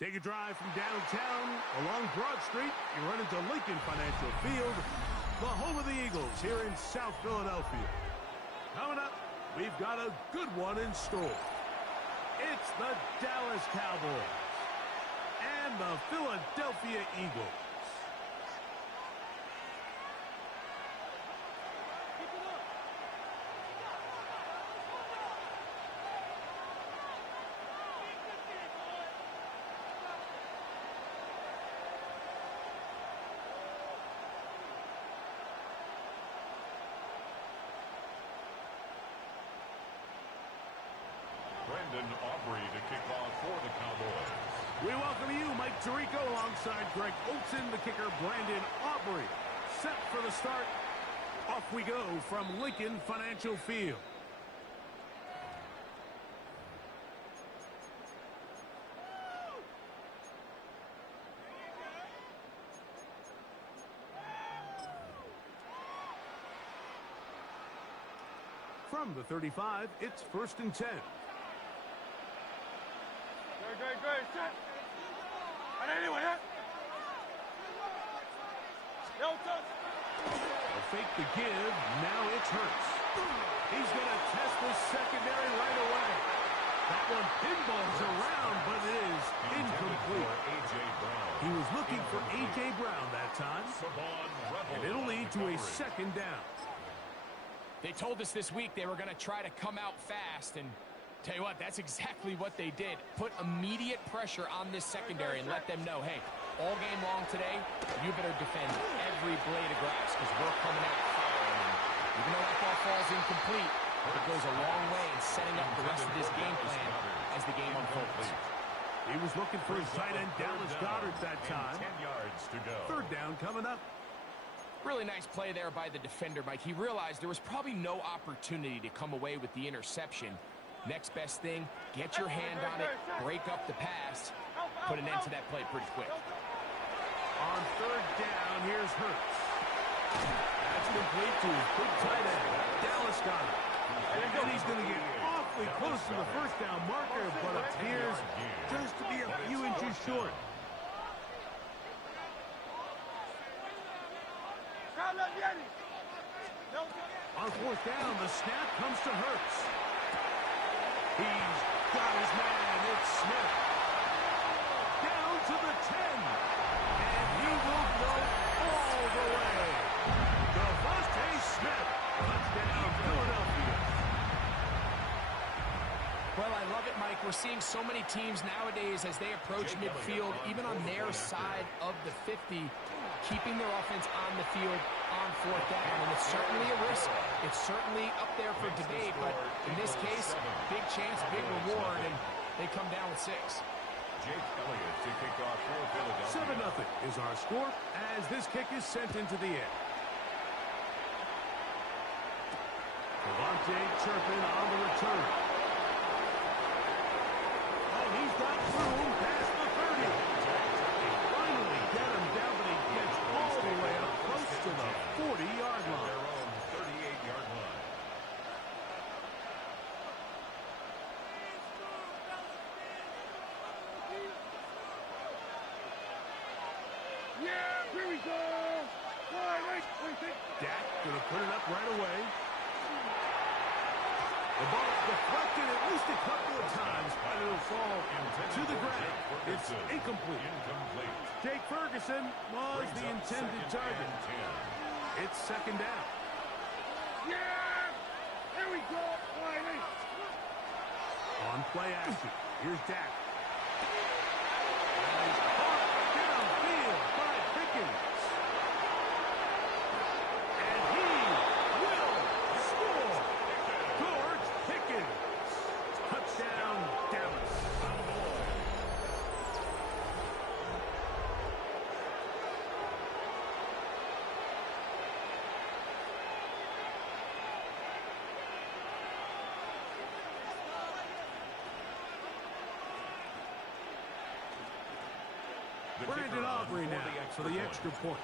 Take a drive from downtown along Broad Street. You run into Lincoln Financial Field, the home of the Eagles here in South Philadelphia. Coming up, we've got a good one in store. It's the Dallas Cowboys and the Philadelphia Eagles. To kick off for the Cowboys. We welcome you, Mike Tirico, alongside Greg Olsen, the kicker, Brandon Aubrey. Set for the start. Off we go from Lincoln Financial Field. From the 35, it's 1st and 10. Great, set. And anyway, They'll fake the give. Now it's Hurts. He's going to test the secondary right away. That one pinballs around, but it is incomplete. He was looking for A.J. Brown that time. And it'll lead to a 2nd down. They told us this week they were going to try to come out fast, and tell you what, that's exactly what they did. Put immediate pressure on this secondary and let them know, hey, all game long today, you better defend every blade of grass because we're coming out firing. And even though that ball falls incomplete, it goes a long way in setting up the rest of this game plan as the game unfolds. He was looking for his tight end, Dallas Goedert, that time. 10 yards to go. 3rd down coming up. Really nice play there by the defender, Mike. He realized there was probably no opportunity to come away with the interception. Next best thing, get your hand on it, break up the pass, put an end to that play pretty quick. On 3rd down, here's Hurts. That's complete to his big tight end, Dallas Goedert. And he's going to get awfully close to the 1st down marker, but appears just to be a few inches short. On 4th down, the snap comes to Hurts. He's got his man. It's Smith. Down to the 10. And he will go all the way. Devontae Smith. Touchdown, Philadelphia. Well, I love it, Mike. We're seeing so many teams nowadays as they approach midfield, even on their side of the 50, keeping their offense on the field on 4th down. And it's certainly a risk. It's certainly up there for debate, but in this case, big chance, big reward, and they come down with 6. Jake Elliott to kick off for Philadelphia. 7-0 is our score as this kick is sent into the air. Devontae Turpin on the return. And he's got room past the 30. They finally get him down, but he gets all the way up close to the 40-yard line. Their own 38-yard line. Yeah, here we go. Wait. Dak gonna put it up right away. The ball's deflected at least a couple of times, but it'll fall to the ground. It's incomplete. Jake Ferguson was the intended target. It's 2nd down. Yeah, here we go. On play action, here's Dak. And he's caught downfield by Pickens. And he will score. George Pickens. Touchdown, Dallas. Brandon Aubrey now for the extra point.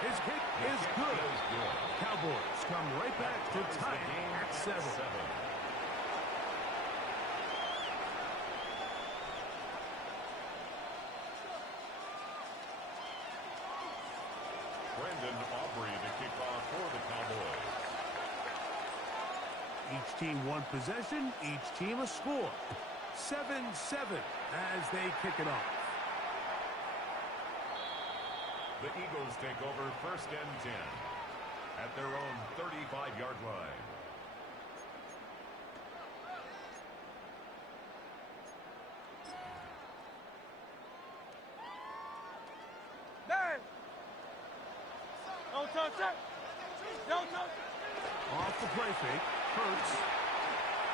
His kick is good. Cowboys come right back to tie it at 7. Brendan Aubrey to kick off for the Cowboys. Each team one possession, each team a score. 7-7 as they kick it off. The Eagles take over 1st and 10 at their own 35-yard line. Don't touch it! Don't touch it! Off the play fake, Hurts.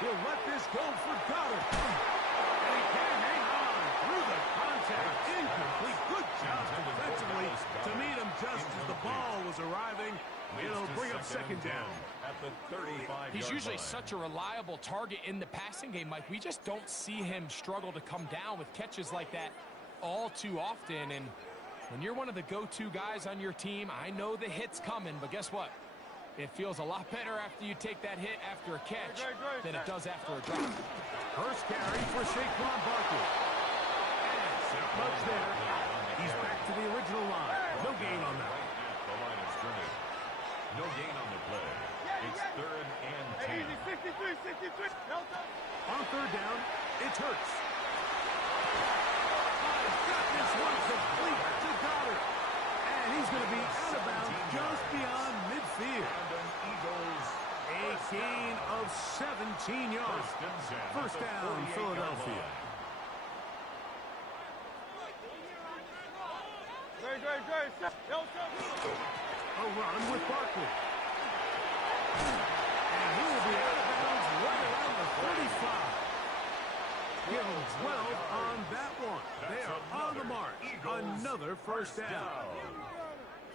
He'll let this go for Goddard. And he can hang on through the contact. Incomplete. Good job defensively to meet him just as the ball was arriving. It'll bring up 2nd down. At the 35-yard He's usually line. such a reliable target in the passing game, Mike. We just don't see him struggle to come down with catches like that all too often. And when you're one of the go-to guys on your team, I know the hit's coming, but guess what? It feels a lot better after you take that hit after a catch than it does after a drop. First carry for Saquon Barkley. And not much there. He's back to the original line. No gain on that. The line of scrimmage. No gain on the play. It's 3rd and 10. Easy, 63, 63. Don't touch it. On 3rd down, it's Hurts. My goodness, what complete to Goddard. And he's going to be out of bounds just beyond midfield. And an Eagles A gain of 17 yards. 1st down, Philadelphia. Great. Don't touch it. A run with Barkley. And he will be out of bounds right around the 35. Give him 12 on that one. They are on the march. Another 1st down.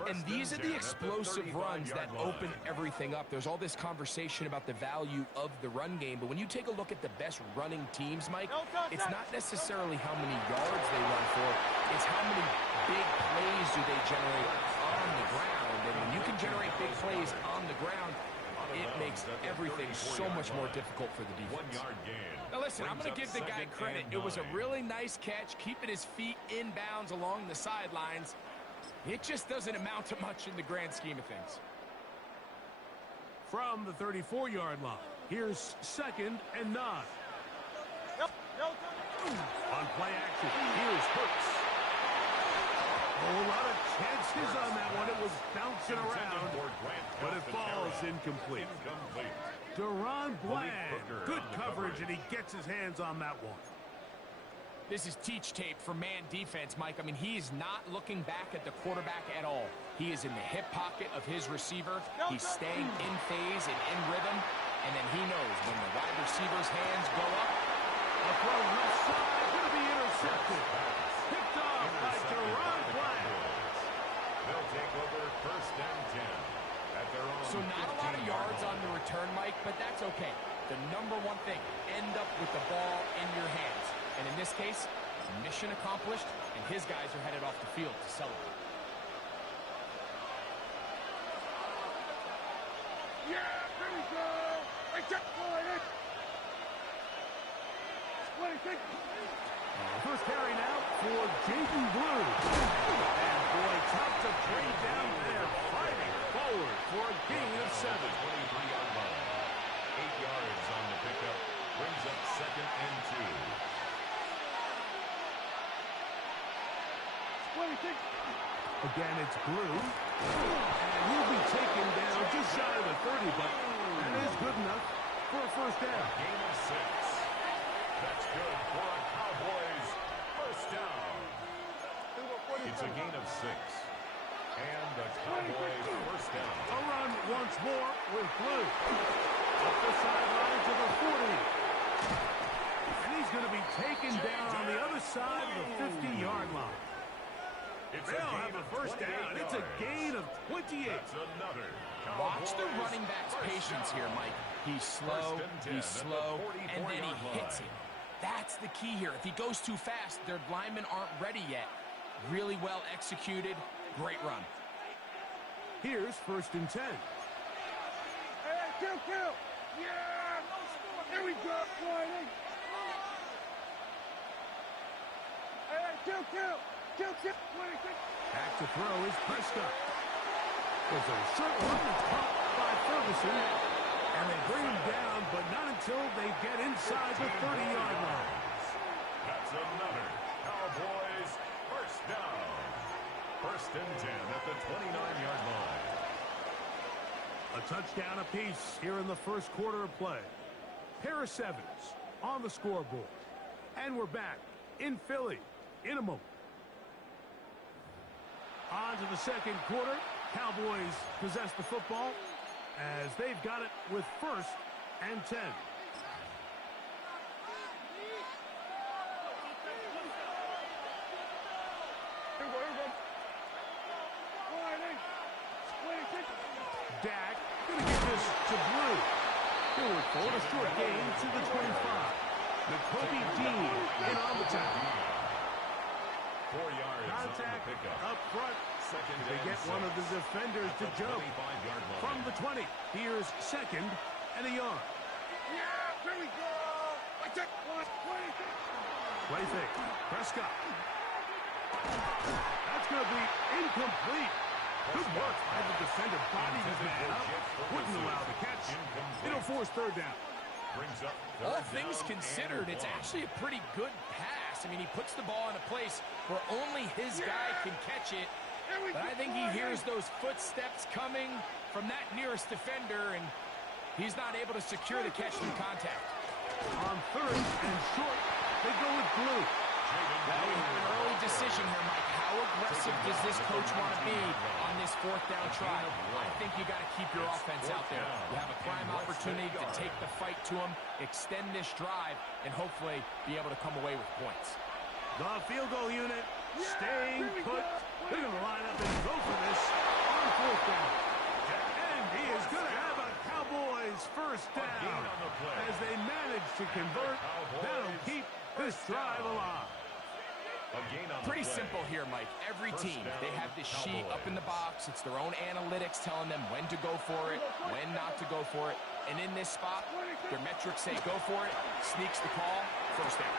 And these are the explosive runs that open everything up. There's all this conversation about the value of the run game, but when you take a look at the best running teams, Mike, it's not necessarily how many yards they run for, it's how many big plays do they generate on the ground. And when you can generate big plays on the ground, it makes everything so much more difficult for the defense. 1-yard gain. Now listen, I'm going to give the guy credit. It was a really nice catch, keeping his feet inbounds along the sidelines. It just doesn't amount to much in the grand scheme of things. From the 34-yard line, here's 2nd and 9. On play action, here's Hurts. A whole lot of chances on that one. It was bouncing around, but it falls incomplete. Deron Bland, good coverage, and he gets his hands on that one. This is teach tape for man defense, Mike. I mean, he's not looking back at the quarterback at all. He is in the hip pocket of his receiver. He's staying in phase and in rhythm. And then he knows when the wide receiver's hands go up. A throw left side, going to be intercepted. Picked off by Deron Bland. They'll take over 1st and 10 at their own. So not a lot of yards on the return, Mike, but that's okay. The number one thing, end up with the ball in your hands. And in this case, mission accomplished, and his guys are headed off the field to celebrate. Yeah, here we go. Hey, check. 26. First carry now for Jaden Blue. And boy, tough to bring down there, fighting forward for a gain of 7. 23-yard line. 8 yards on the pickup. Brings up 2nd and 2. 26. Again, it's Blue. And he'll be taken down just shy of the 30, but that is good enough for a 1st down. Gain of 6. That's good for a Cowboys 1st down. It's a gain of 6. And the Cowboys 1st down. A run once more with Blue. Up the sideline to the 40. And he's going to be taken down on the other side of the 50-yard line. They'll have a 1st down. It's a gain of 28. That's another. Watch the running back's patience here, Mike. He's slow, and then he hits it. That's the key here. If he goes too fast, their linemen aren't ready yet. Really well executed. Great run. Here's 1st and 10. Hey, kill. Yeah. Here we go. Hey, kill. 26. Back to throw is Prescott. There's a short run that's caught by Ferguson, and they bring him down, but not until they get inside the 30-yard line. That's another Cowboys first down. First and 10 at the 29-yard line. A touchdown apiece here in the first quarter of play. Pair of sevens on the scoreboard. And we're back in Philly in a moment. On to the second quarter. Cowboys possess the football as they've got it with first and 10. Dak going to get this to Blue. Forward for a short gain to the 25. Jacoby Dean in on the tackle. 4 yards Contact on the pickup. up front. Second They and get one of the 6 defenders at to the jump 25-yard line. from the 20. Here's second and a yard. Yeah, here we go. I took 120. Play fake. Prescott. That's going to be incomplete. Good work by the defender. Bodied his man up. Wouldn't allow the catch. It'll force third down. Brings up All third things down considered, and it's 1. actually a pretty good pass. I mean, he puts the ball in a place where only his guy can catch it. But I think he hears those footsteps coming from that nearest defender, and he's not able to secure the catch through contact. On third and short, they go with Blue. Well, we have an early decision here, Mike. How aggressive does this coach want to be on this fourth down try? I think you got to keep your offense out there. You have a prime opportunity to take the fight to him, extend this drive, and hopefully be able to come away with points. The field goal unit staying put. They're going to line up and go for this on fourth down. And he is going to have a Cowboys first down as they manage to convert. That'll keep this drive alive. Pretty simple here, Mike. Every team, they have this sheet up in the box. It's their own analytics telling them when to go for it, when not to go for it. And in this spot, their metrics say go for it, sneaks the call, first down.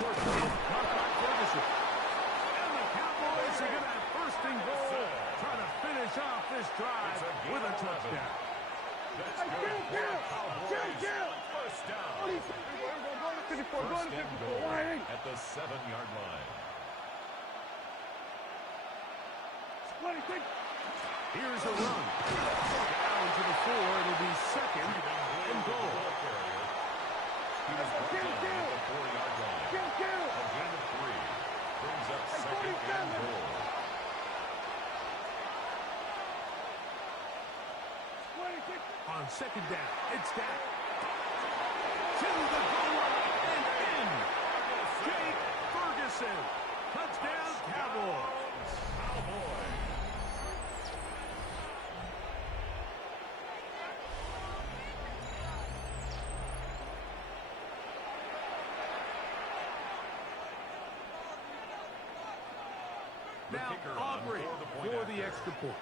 Short field, caught by Ferguson. And the Cowboys are going to have first and goal, trying to finish off this drive with a touchdown. That's good for Cowboys. First down. First and goal at the 7-yard line. Here's a run. Down to the 4. It'll be second and goal. He was brought down at the 4-yard line. A gain of 3. Brings up second and goal. On second down, it's Dak. To the goal line and in. Jake Ferguson. Touchdown, Cowboys. Now Aubrey for the extra point.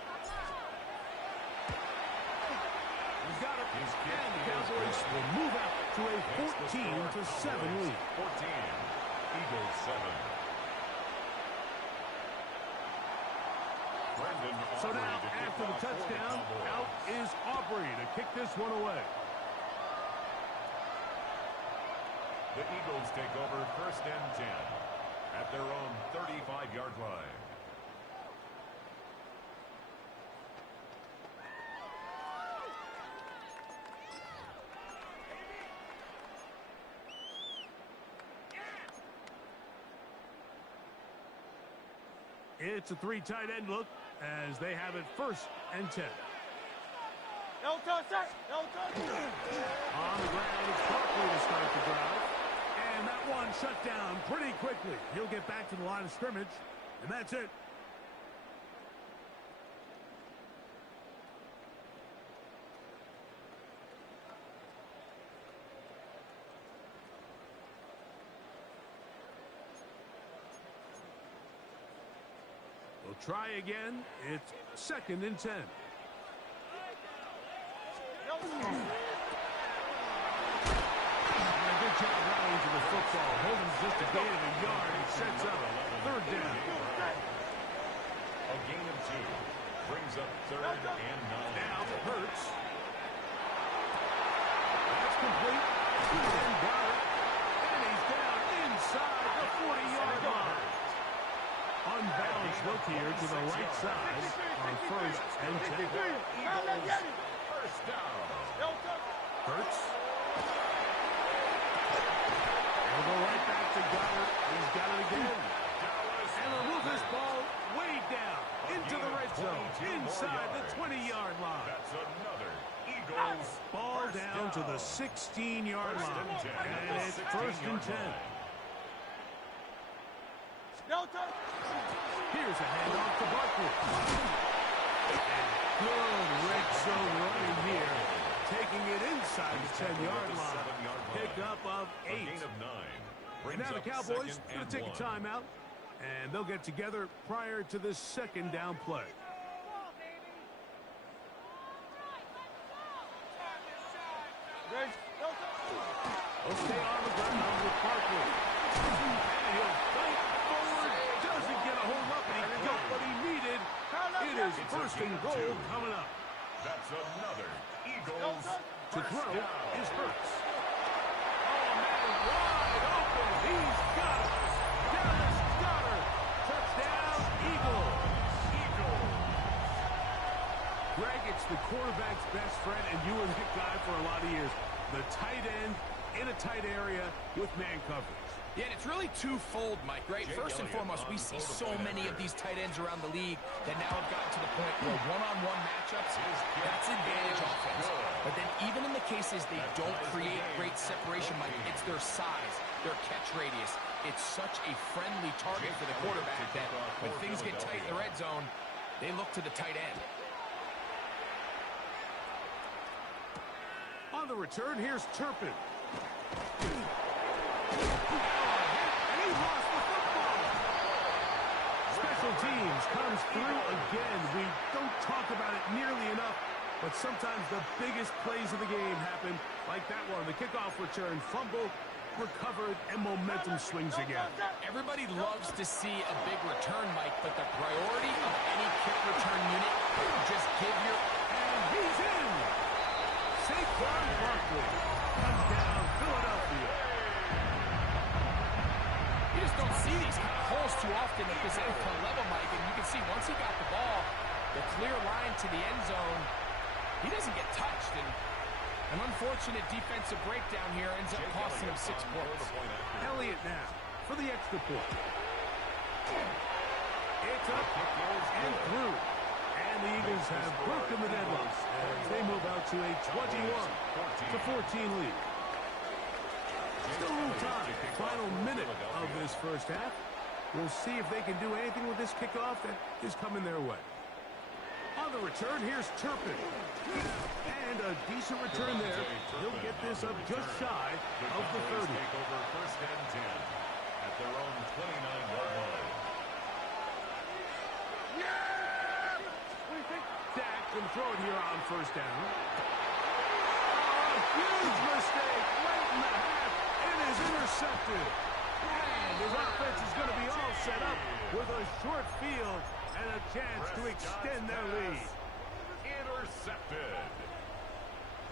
He's got it, and the Cowboys will move out to a 14-7 lead. 14. Eagles 7. So now, after the touchdown, out is Aubrey to kick this one away. The Eagles take over first and 10 at their own 35-yard line. It's a 3 tight end look as they have it first and 10. No touch, sir. No touch. On the ground, it's Barkley to start the drive. And that one shut down pretty quickly. He'll get back to the line of scrimmage, and that's it. We'll try again. It's second and 10. Good job rallying to the football. Holden's just a gain of a yard. It sets up third down. A gain of 2 brings brings up 3rd and 9. Now Hurts. That's complete. And got it. And he's down inside the 40-yard line. Unbalanced look here to the right side on 1st and 10. Eagles, first down. Hurts. He'll go right back to Goddard. He's got it again. And they'll move this ball way down into the red zone, inside the 20-yard line. That's another Eagles Ball down to the 16-yard line. And it's 1st and 10. Here's a handoff to Barkley. And good red zone running here. Taking it inside the 10-yard line. Pickup of 8. Gain of 9. And now the Cowboys going to take a timeout. And they'll get together prior to this 2nd down play. He'll stay on the ground with Barkley. And he'll fight forward. Doesn't get a hold up, and he got what he needed. It is 1st and goal coming up. That's another Eagles To throw is Hurts. Oh, man, wide open. He's got it. Dallas Goddard. Touchdown, Eagles. Greg, it's the quarterback's best friend, and you were that guy for a lot of years. The tight end in a tight area with man coverage. Yeah, and it's really twofold, Mike, right? First and foremost, we see so many of these tight ends around the league that now have gotten to the point where one-on-one matchups, that's advantage offense. But then even in the cases they don't create great separation, Mike, it's their size, their catch radius. It's such a friendly target for the quarterback that when things get tight in the red zone, they look to the tight end. On the return, here's Turpin. Special teams comes through again. We don't talk about it nearly enough, but sometimes the biggest plays of the game happen like that one. The kickoff return, fumble, recovered, and momentum swings again. Everybody loves to see a big return, Mike, but the priority of any kick return unit, just give your... And he's in! Saquon Barkley comes down Philadelphia. You just don't see these kind of holes too often at this NFL level, Mike, and you can see once he got the ball, the clear line to the end zone, he doesn't get touched, and an unfortunate defensive breakdown here ends up costing him 6 points. Elliott now for the extra point. It's up and through. And the Eagles have broken the deadlock as they move out to a 21-14 lead. Still a little time. Final minute of this first half. We'll see if they can do anything with this kickoff that is coming their way. On the return, here's Turpin. And a decent return there. He'll get this up just shy of the 30. Take over 1st and 10 at their own 29-yard line. Dak can throw it here on 1st down. Oh, huge mistake right in the half. It is intercepted. And his offense is going to be all set up with a short field and a chance to extend their lead. Intercepted.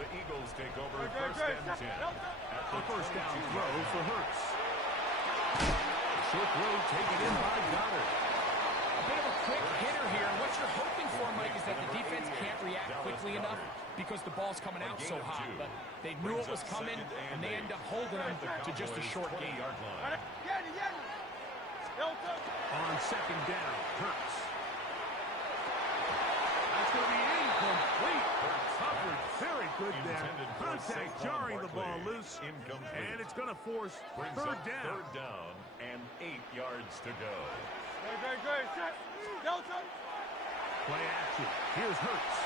The Eagles take over 1st and 10. A 1st down throw for Hurts. Short throw taken in by Goddard. A bit of a quick hitter here. What you're hoping for, Mike, is that the defense can't react quickly enough because the ball's coming out so hot. But they knew it was coming, and they end up holding them to just a short gain. On 2nd down, Hurts. That's going to be incomplete. Coverage very good there. Contact jarring the ball loose. And it's going to force 3rd down. 3rd down and 8 yards to go. Play action. Here's Hurts.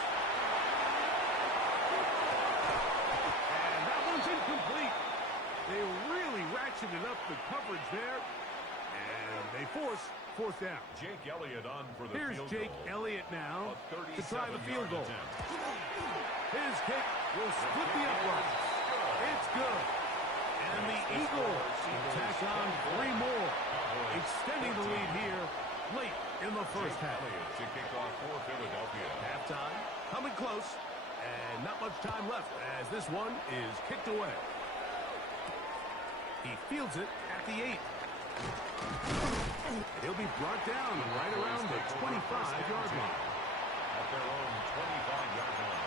And that one's incomplete. They really ratcheted up the coverage there. And they force 4th down. Jake Elliott on for the Here's field Jake goal. Elliott now to try the field goal. Attempt. His kick will split the uprights. It's good. And the Eagles tack on 3 more, extending the lead here late in the first half. To kick off for Philadelphia. Halftime, coming close, and not much time left as this one is kicked away. He fields it at the 8. He'll be brought down right around the 25-yard line. At their own 25-yard line.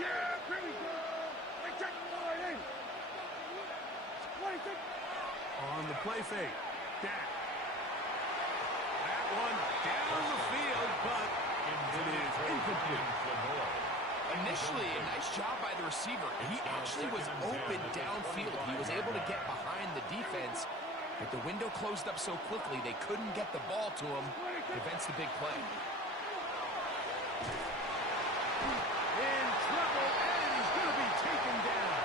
Yeah, pretty good. They check the line in. 26. On the play fake, Dak. That one down the field, but it is incomplete. Initially, a nice job by the receiver. He actually was open downfield. He was able to get behind the defense, but the window closed up so quickly they couldn't get the ball to him. Prevents the big play. In trouble, and he's going to be taken down.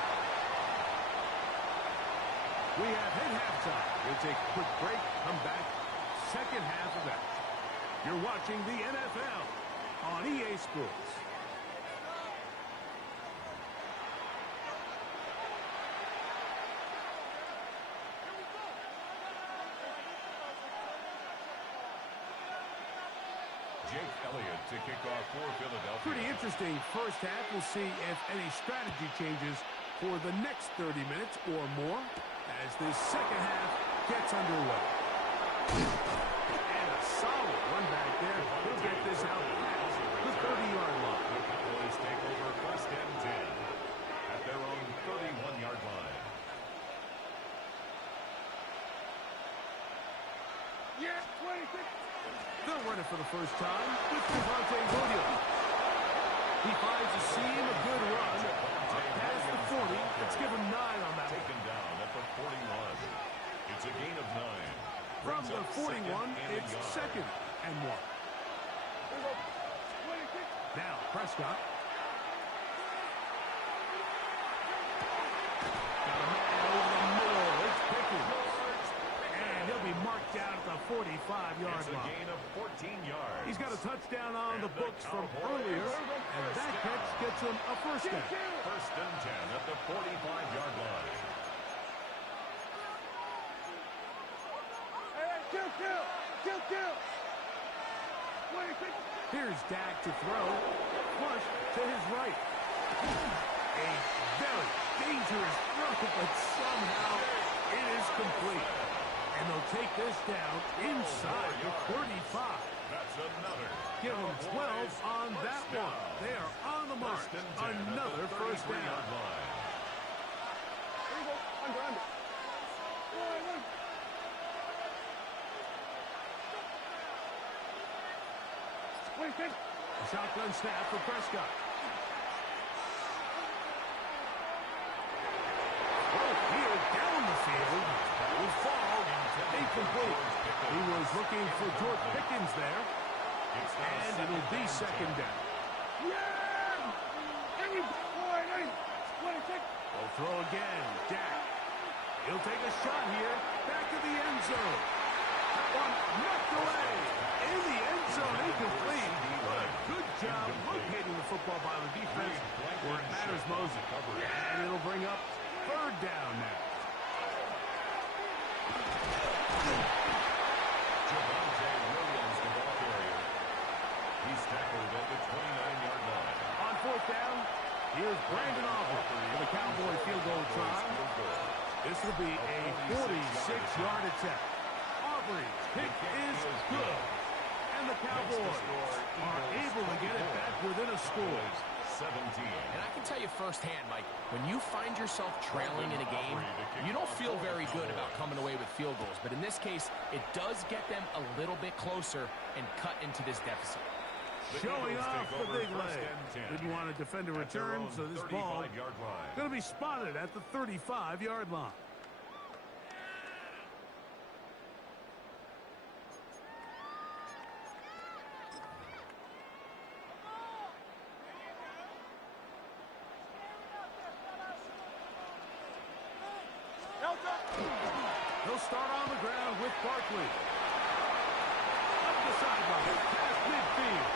We have hit halftime. We'll take a quick break, come back, second half of action. You're watching the NFL on EA Sports. Jake Elliott to kick off for Philadelphia. Pretty interesting first half. We'll see if any strategy changes for the next 30 minutes or more as this second half gets underway. And a solid one back there. He'll get this out past the 30-yard line. The Cowboys take over first and 10 at their own 31-yard line. Yeah, 26. They'll run it for the first time with Devontae Williams. He finds a seam, a good run, up past the 40. Let's give him 9 on that one. Taken down at the 41. It's a gain of 9. From the 41, it's second and 1. Now, Prescott. Got a man over the middle. It's Pickens. And he'll be marked down at the 45-yard It's a line. gain of 14 yards. He's got a touchdown on the books from earlier, and that catch gets him a first down. First and 10 at the 45-yard line. Kill. 26. Here's Dak to throw. Flush to his right. A very dangerous throw, but somehow it is complete. And they'll take this down inside the 35. That's another. Give them 12 on that one. They are on the mark. Another first down. Under. A shotgun snap for Prescott. Here down the field. Will fall. Incomplete. He was looking for George Pickens there. And it'll be second down. They'll throw again. Dak. He'll take a shot here. Back to the end zone. That one knocked away. In the end zone. Incomplete. But a good job locating the football by the defense where it matters most. And it'll bring up third down now. Devontae Williams, the ball carrier. He's tackled at the 29-yard line. On fourth down, here's Brandon Aubrey for the Cowboy field goal try. This will be a 46-yard attempt. Aubrey's kick is good. And the Cowboys are able to get it back within a score. 17. And I can tell you firsthand, Mike, when you find yourself trailing in a game, you don't feel very good about coming away with field goals. But in this case, it does get them a little bit closer and cut into this deficit. Showing off the big leg. Didn't want to defend a return, so this ball going to be spotted at the 35-yard line. They'll start on the ground with Barkley. Up the sideline, past midfield.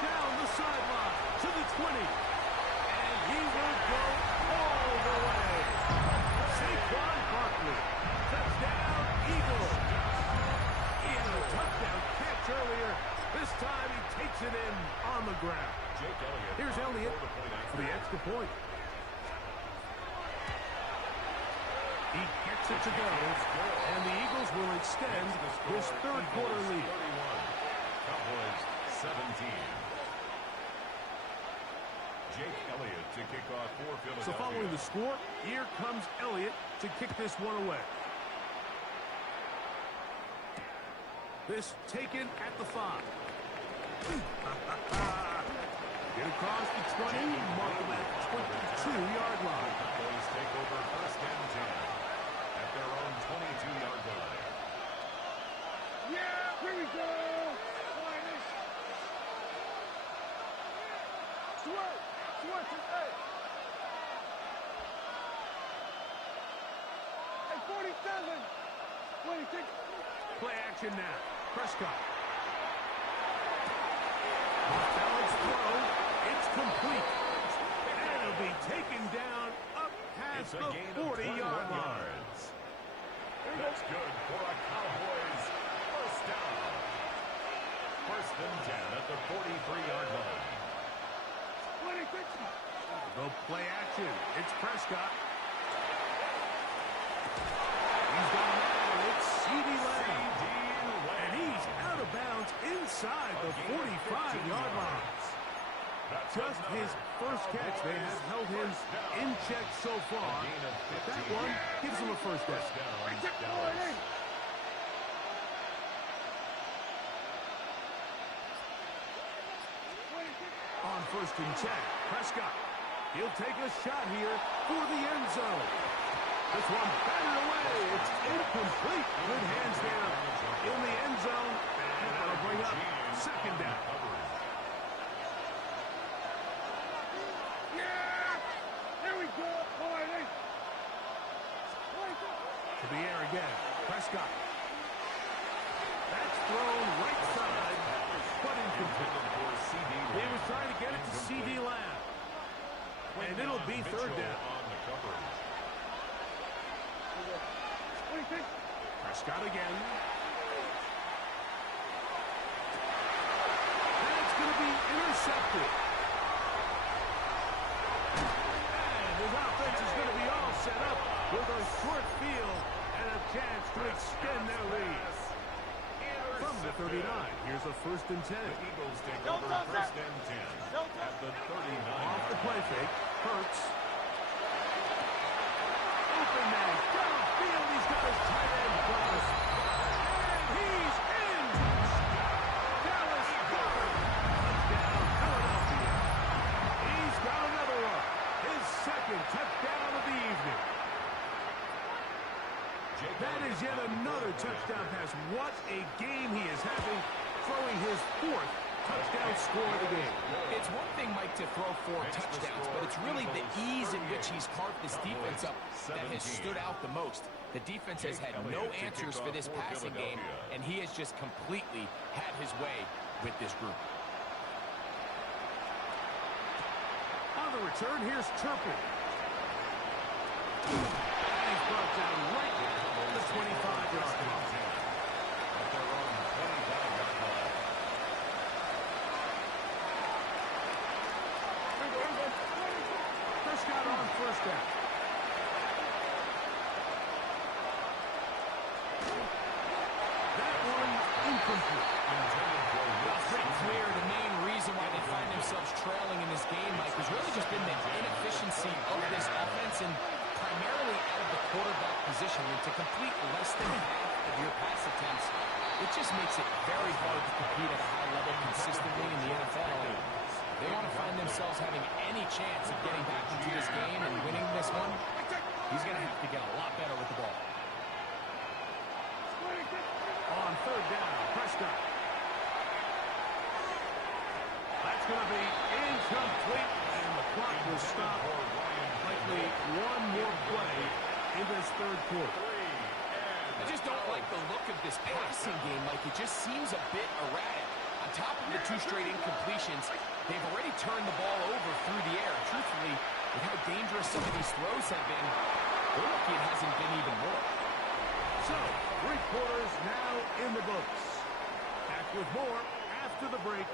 Down the sideline to the 20. And he the point after. For the extra point. He gets it to go, and the Eagles will extend this third quarter lead. 31, Cowboys 17. Jake Elliott to kick off for Philadelphia. So following the score, here comes Elliott to kick this one away. This taken at the 5. Get across the 20, mark him at 22-yard line. Cowboys take over first and 10 at their own 22-yard line. Yeah, here we go. Hey, 47. 26. Play action now. Prescott. Off-balance throw. It's complete. And it'll be taken down up past the 40-yard line. That's good for a Cowboys first down. First and 10 at the 43-yard line. 26. They'll play action. It's Prescott. He's got a man. It's C.D. Lamb. And he's out of bounds inside the 45-yard line. Just his first catch. They have held him in check so far. But that one gives him a first down. On first and 10, Prescott. He'll take a shot here for the end zone. This one batted away. It's incomplete. Good hands there in the end zone. And that'll bring up second down. Yeah! Here we go, boy. To the air again. Prescott. That's thrown right side, but incomplete. He was trying to get it to C.D. Lamb. And it'll be third down. Prescott again. And it's going to be intercepted. And his offense is going to be all set up with a short field and a chance to extend their lead. From the 39, here's a first and 10. The Eagles take over first and 10 at the 39. Off the play fake, Hurts. Open man, downfield, he's got his tight end Dallas. And he's in! Dallas Goedert. Touchdown, Philadelphia. He's got another one. His second touchdown of the evening. That is yet another touchdown pass. What a game he is having, throwing his fourth touchdown score of the game. It's one thing, Mike, to throw 4 touchdowns, but it's really the ease in which he's carved this defense up that has stood out the most. The defense has had no answers for this passing game, and he has just completely had his way with this group. On the return, here's Turpin. And he's brought down right at the 25-yard line. At their own 25-yard line. Prescott on first down. That one incomplete. It's pretty clear the main reason why they find themselves trailing in this game, Mike, has really just been the inefficiency of this offense and primarily out of the quarterback position. And to complete less than half of your pass attempts, it just makes it very hard to compete at a high level consistently in the NFL. And they want to find themselves having any chance of getting back into this game and winning this one. He's going to have to get a lot better with the ball. On third down, Prescott. That's going to be incomplete, and the clock will stop. Likely one more play in this third quarter. I just don't like the look of this passing game. Like, it just seems a bit erratic. On top of the 2 straight incompletions, they've already turned the ball over through the air. Truthfully, with how dangerous some of these throws have been, we're lucky it hasn't been even more. So, 3 quarters now in the books. Back with more after the break.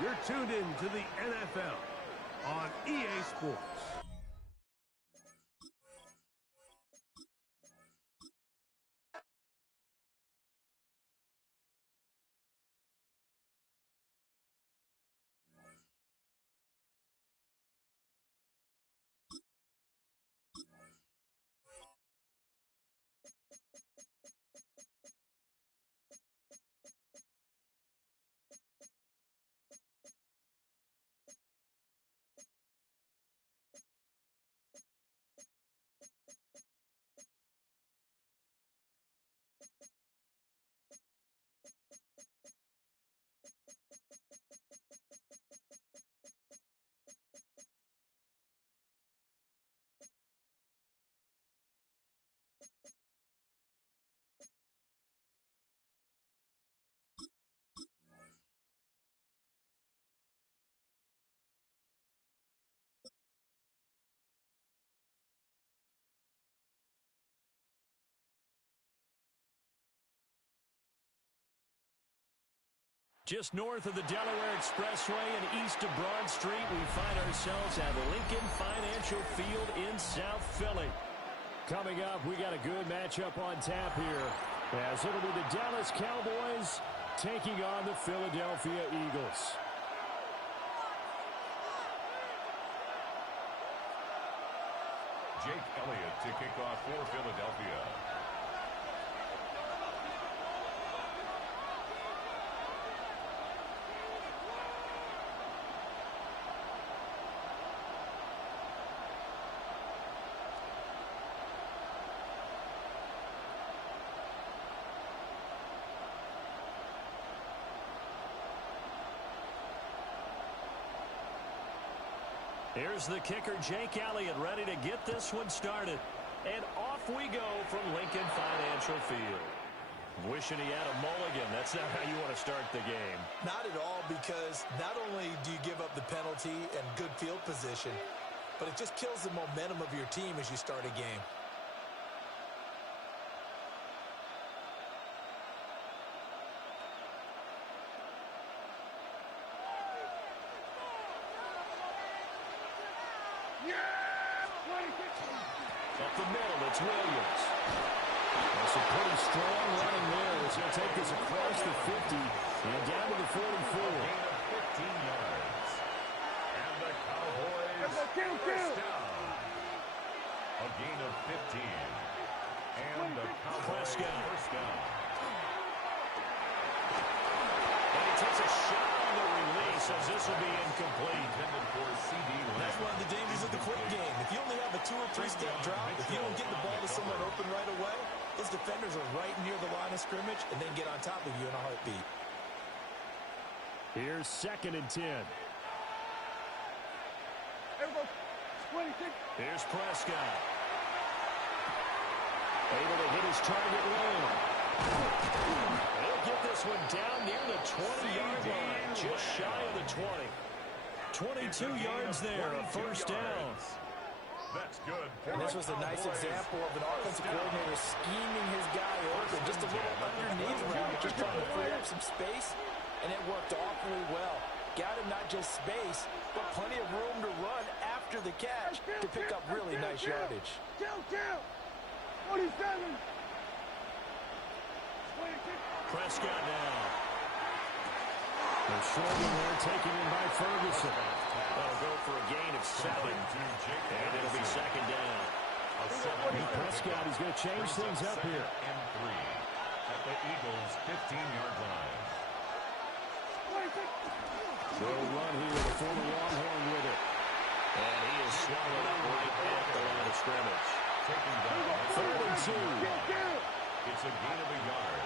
You're tuned in to the NFL. on EA Sports. Just north of the Delaware Expressway and east of Broad Street, we find ourselves at Lincoln Financial Field in South Philly. Coming up, we got a good matchup on tap here, as it'll be the Dallas Cowboys taking on the Philadelphia Eagles. Jake Elliott to kick off for Philadelphia. Here's the kicker, Jake Elliott, ready to get this one started. And off we go from Lincoln Financial Field. Wishing he had a mulligan. That's not how you want to start the game. Not at all, because not only do you give up the penalty and good field position, but it just kills the momentum of your team as you start a game. Up the middle, it's Williams. That's some pretty strong running there. He's going to take this across the 50 and down to the 44. Gain of 15 yards. And the Cowboys first down. A gain of 15. And the Cowboys first down. And he takes a shot on the release as this will be incomplete. Intended for CD. That's one of the dangers of the quick game. If you only have a 2- or 3-step drop, if you don't get the ball to someone open right away, those defenders are right near the line of scrimmage and then get on top of you in a heartbeat. Here's 2nd and 10. Here's Prescott. Able to hit his target low. He'll get this one down near the 20-yard line, just shy of the 20. 22 yards there, a first down. That's good. And this was a nice example of an offensive coordinator scheming his guy open, just a little underneath route, just trying to free up some space, and it worked awfully well. Got him not just space, but plenty of room to run after the catch to pick up really nice yardage. 47. Prescott now. They're shorting there, taken in by Ferguson. That'll go for a gain of 7. And it'll be 2nd down. Prescott, he's going to change things up here. And 3 at the Eagles' 15-yard line. They'll run here with a former Longhorn with it. And he is swallowed up right at the line of scrimmage. Taking down. 3rd and 2. It's a gain of a yard.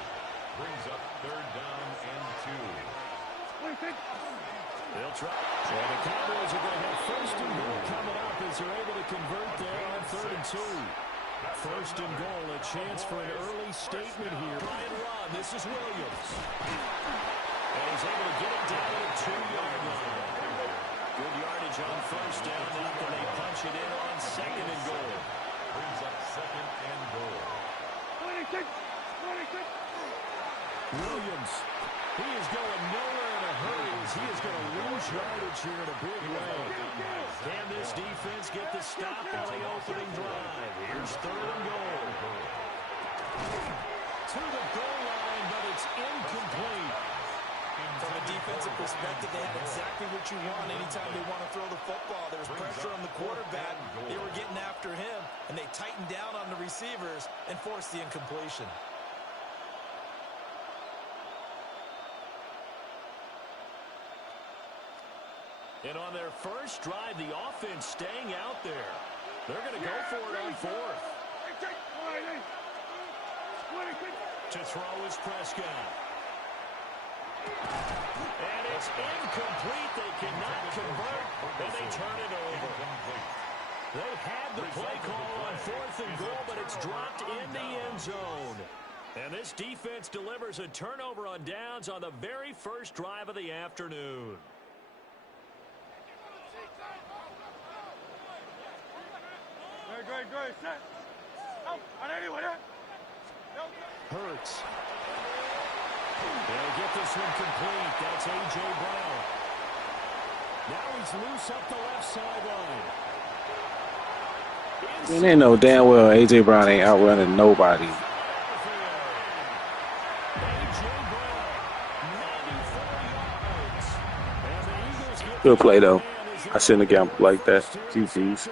Brings up 3rd down and 2. They'll try. And the Cowboys are going to have 1st and goal coming up as they're able to convert there on 3rd and 2. 1st and goal, a chance for an early statement here. Ryan Rod, this is Williams. And he's able to get it down to the 2-yard line. Good yardage on 1st down. Now can they punch it in on 2nd and goal? Brings up 2nd and goal. 26. Williams, he is going nowhere in a hurry as he is is going to lose yardage here in a big way. Can this defense get the stop on the opening drive? Here's 3rd and goal. To the goal line, but it's incomplete. From a defensive perspective, they had exactly what you want anytime they want to throw the football. There was pressure on the quarterback. They were getting after him, and they tightened down on the receivers and forced the incompletion. And on their first drive, the offense staying out there. They're going to go for it on 4th. To throw is Prescott. And it's incomplete. They cannot convert, and they turn it over. They had the play call on 4th and goal, but it's dropped in the end zone. And this defense delivers a turnover on downs on the very first drive of the afternoon. Hurts. They'll get this one complete. That's A.J. Brown. Now he's loose up the left sideline. And they know damn well A.J. Brown ain't outrunning nobody. A.J. Brown, 94 yards. And the Eagles get Good play, though. I shouldn't have gambled like that. GG's.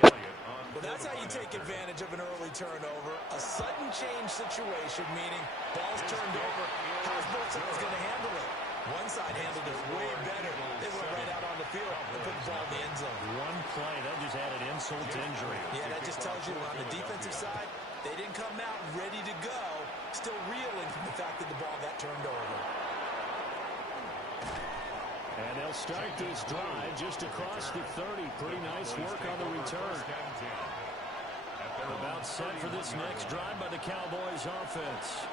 Well, that's how you take advantage of an early turnover. A sudden change situation, meaning ball's turned over. How's both sides going to handle it? One side handled it way better. They went right out on the field and put the ball in the end zone. One play, that just added insult to injury. Yeah, that just tells you on the defensive side, they didn't come out ready to go, still reeling from the fact that the ball got turned over. And they'll start this drive just across the 30. Pretty nice work on the return. About set for this next drive by the Cowboys offense.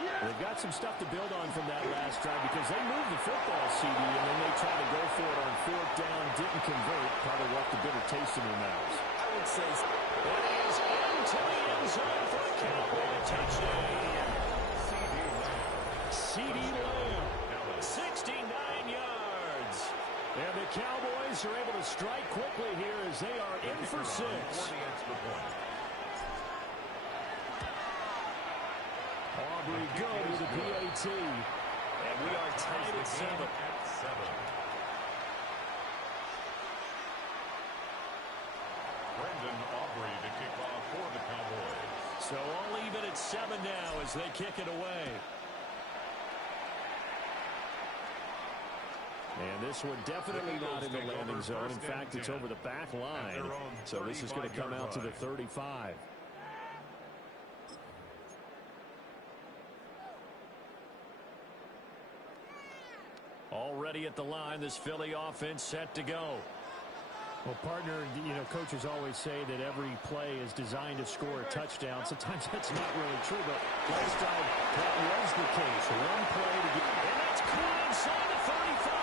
They've got some stuff to build on from that last drive because they moved the football, CD, and then they tried to go for it on 4th down, didn't convert, probably left a bitter taste in their mouths. I would say so. It is into the end zone for a Cowboy touchdown. CD Lamb, 69 yards. And the Cowboys are able to strike quickly here as they are in for 6. Aubrey good with a PAT. And we are tied at 7. Brendan Aubrey to kick off for the Cowboys. So all even at 7 now as they kick it away. And this one definitely not in the landing zone. In fact, it's over the back line. So this is going to come out to the 35. Already at the line, this Philly offense set to go. Well, partner, you know, coaches always say that every play is designed to score a touchdown. Sometimes that's not really true, but last time that was the case. One play to get... And that's caught inside the 35.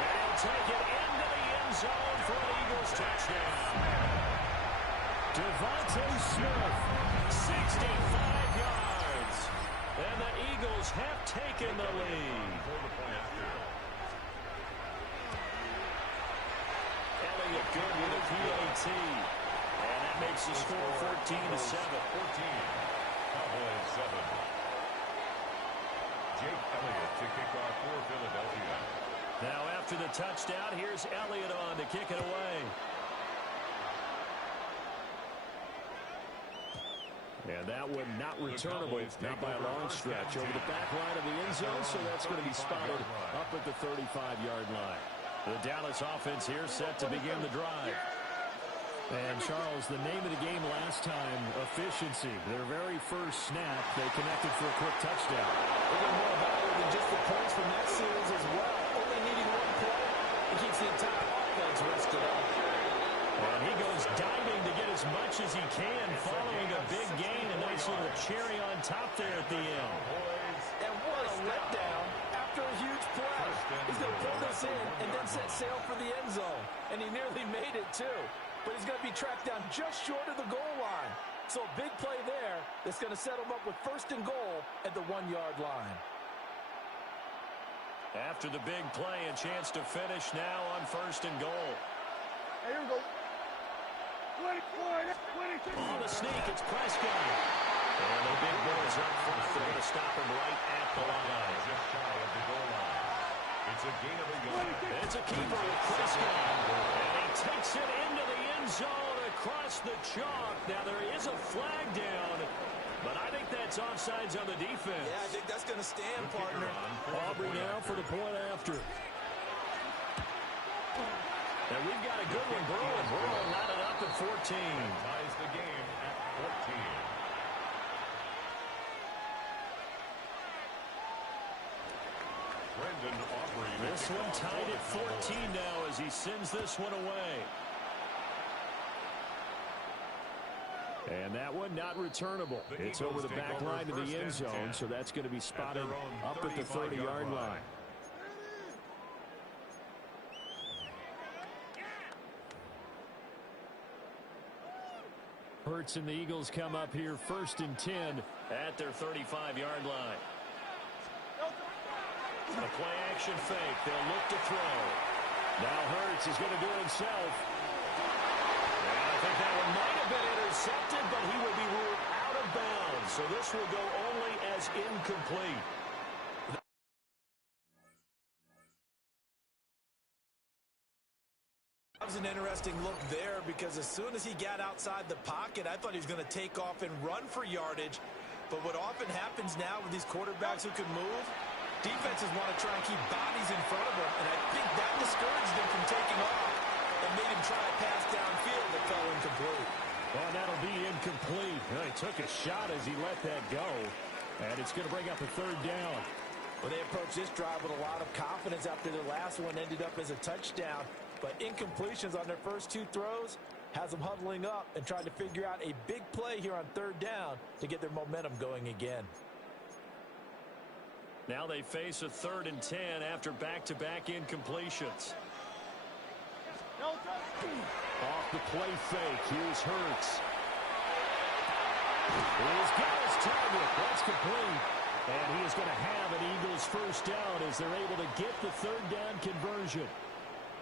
And he'll take it into the end zone for an Eagles touchdown. Devontae Smith, 65 yards. And the Eagles have taken the lead. Elliott good with a PAT. And that makes the score 14-7. 14. Cowboys 7. Jake Elliott to kick off for Philadelphia. Now after the touchdown, here's Elliott on to kick it away. And that one not returnable, not by a long stretch, over the back line of the end zone, so that's going to be spotted up at the 35-yard line. The Dallas offense here set to begin the drive. And, Charles, the name of the game last time, efficiency. Their very first snap, they connected for a quick touchdown. Even more valuable than just the points from that series as well. Only needing one play, it keeps the entire offense rested up. And he goes diving to get as much as he can, following a big gain. A nice little cherry on top there at the end. And what a letdown after a huge play. He's going to pull this in and then set sail for the end zone. And he nearly made it, too. But he's going to be tracked down just short of the goal line. So a big play there that's going to set him up with 1st and goal at the 1-yard line. After the big play, a chance to finish now on 1st and goal. Hey, here we go. 20. On the sneak, it's Prescott. And the big boys up front. They're going to stop him right at the line. Just shy of the goal line. It's a gain of a yard. It's a keeper with Prescott. And he takes it into the end zone across the chalk. Now, there is a flag down, but I think that's offsides on the defense. Yeah, I think that's going to stand, partner. Aubrey now for the point after. And we've got a good one brewing. We're all knotted up at 14. Ties the game at 14. Brendan Aubrey. This one tied at 14 now as he sends this one away. And that one not returnable. It's over the back line to the end zone, so that's going to be spotted up at the 30-yard line. Hurts and the Eagles come up here 1st and 10 at their 35-yard line. A play action fake. They'll look to throw. Now Hurts is going to do it himself. And I think that one might have been intercepted, but he will be ruled out of bounds. So this will go only as incomplete. That was an interesting look there because as soon as he got outside the pocket, I thought he was going to take off and run for yardage. But what often happens now with these quarterbacks who can move, defenses want to try and keep bodies in front of them, and I think that discouraged him from taking off and made him try to pass downfield that fell incomplete. Well, that'll be incomplete. Well, he took a shot as he let that go, and it's going to bring up a 3rd down. Well, they approached this drive with a lot of confidence after their last one ended up as a touchdown. But incompletions on their first 2 throws has them huddling up and trying to figure out a big play here on 3rd down to get their momentum going again. Now they face a 3rd and 10 after back-to-back incompletions. Off the play fake, here's Hurts. He's got his target. That's complete. And he is going to have an Eagles 1st down as they're able to get the 3rd down conversion.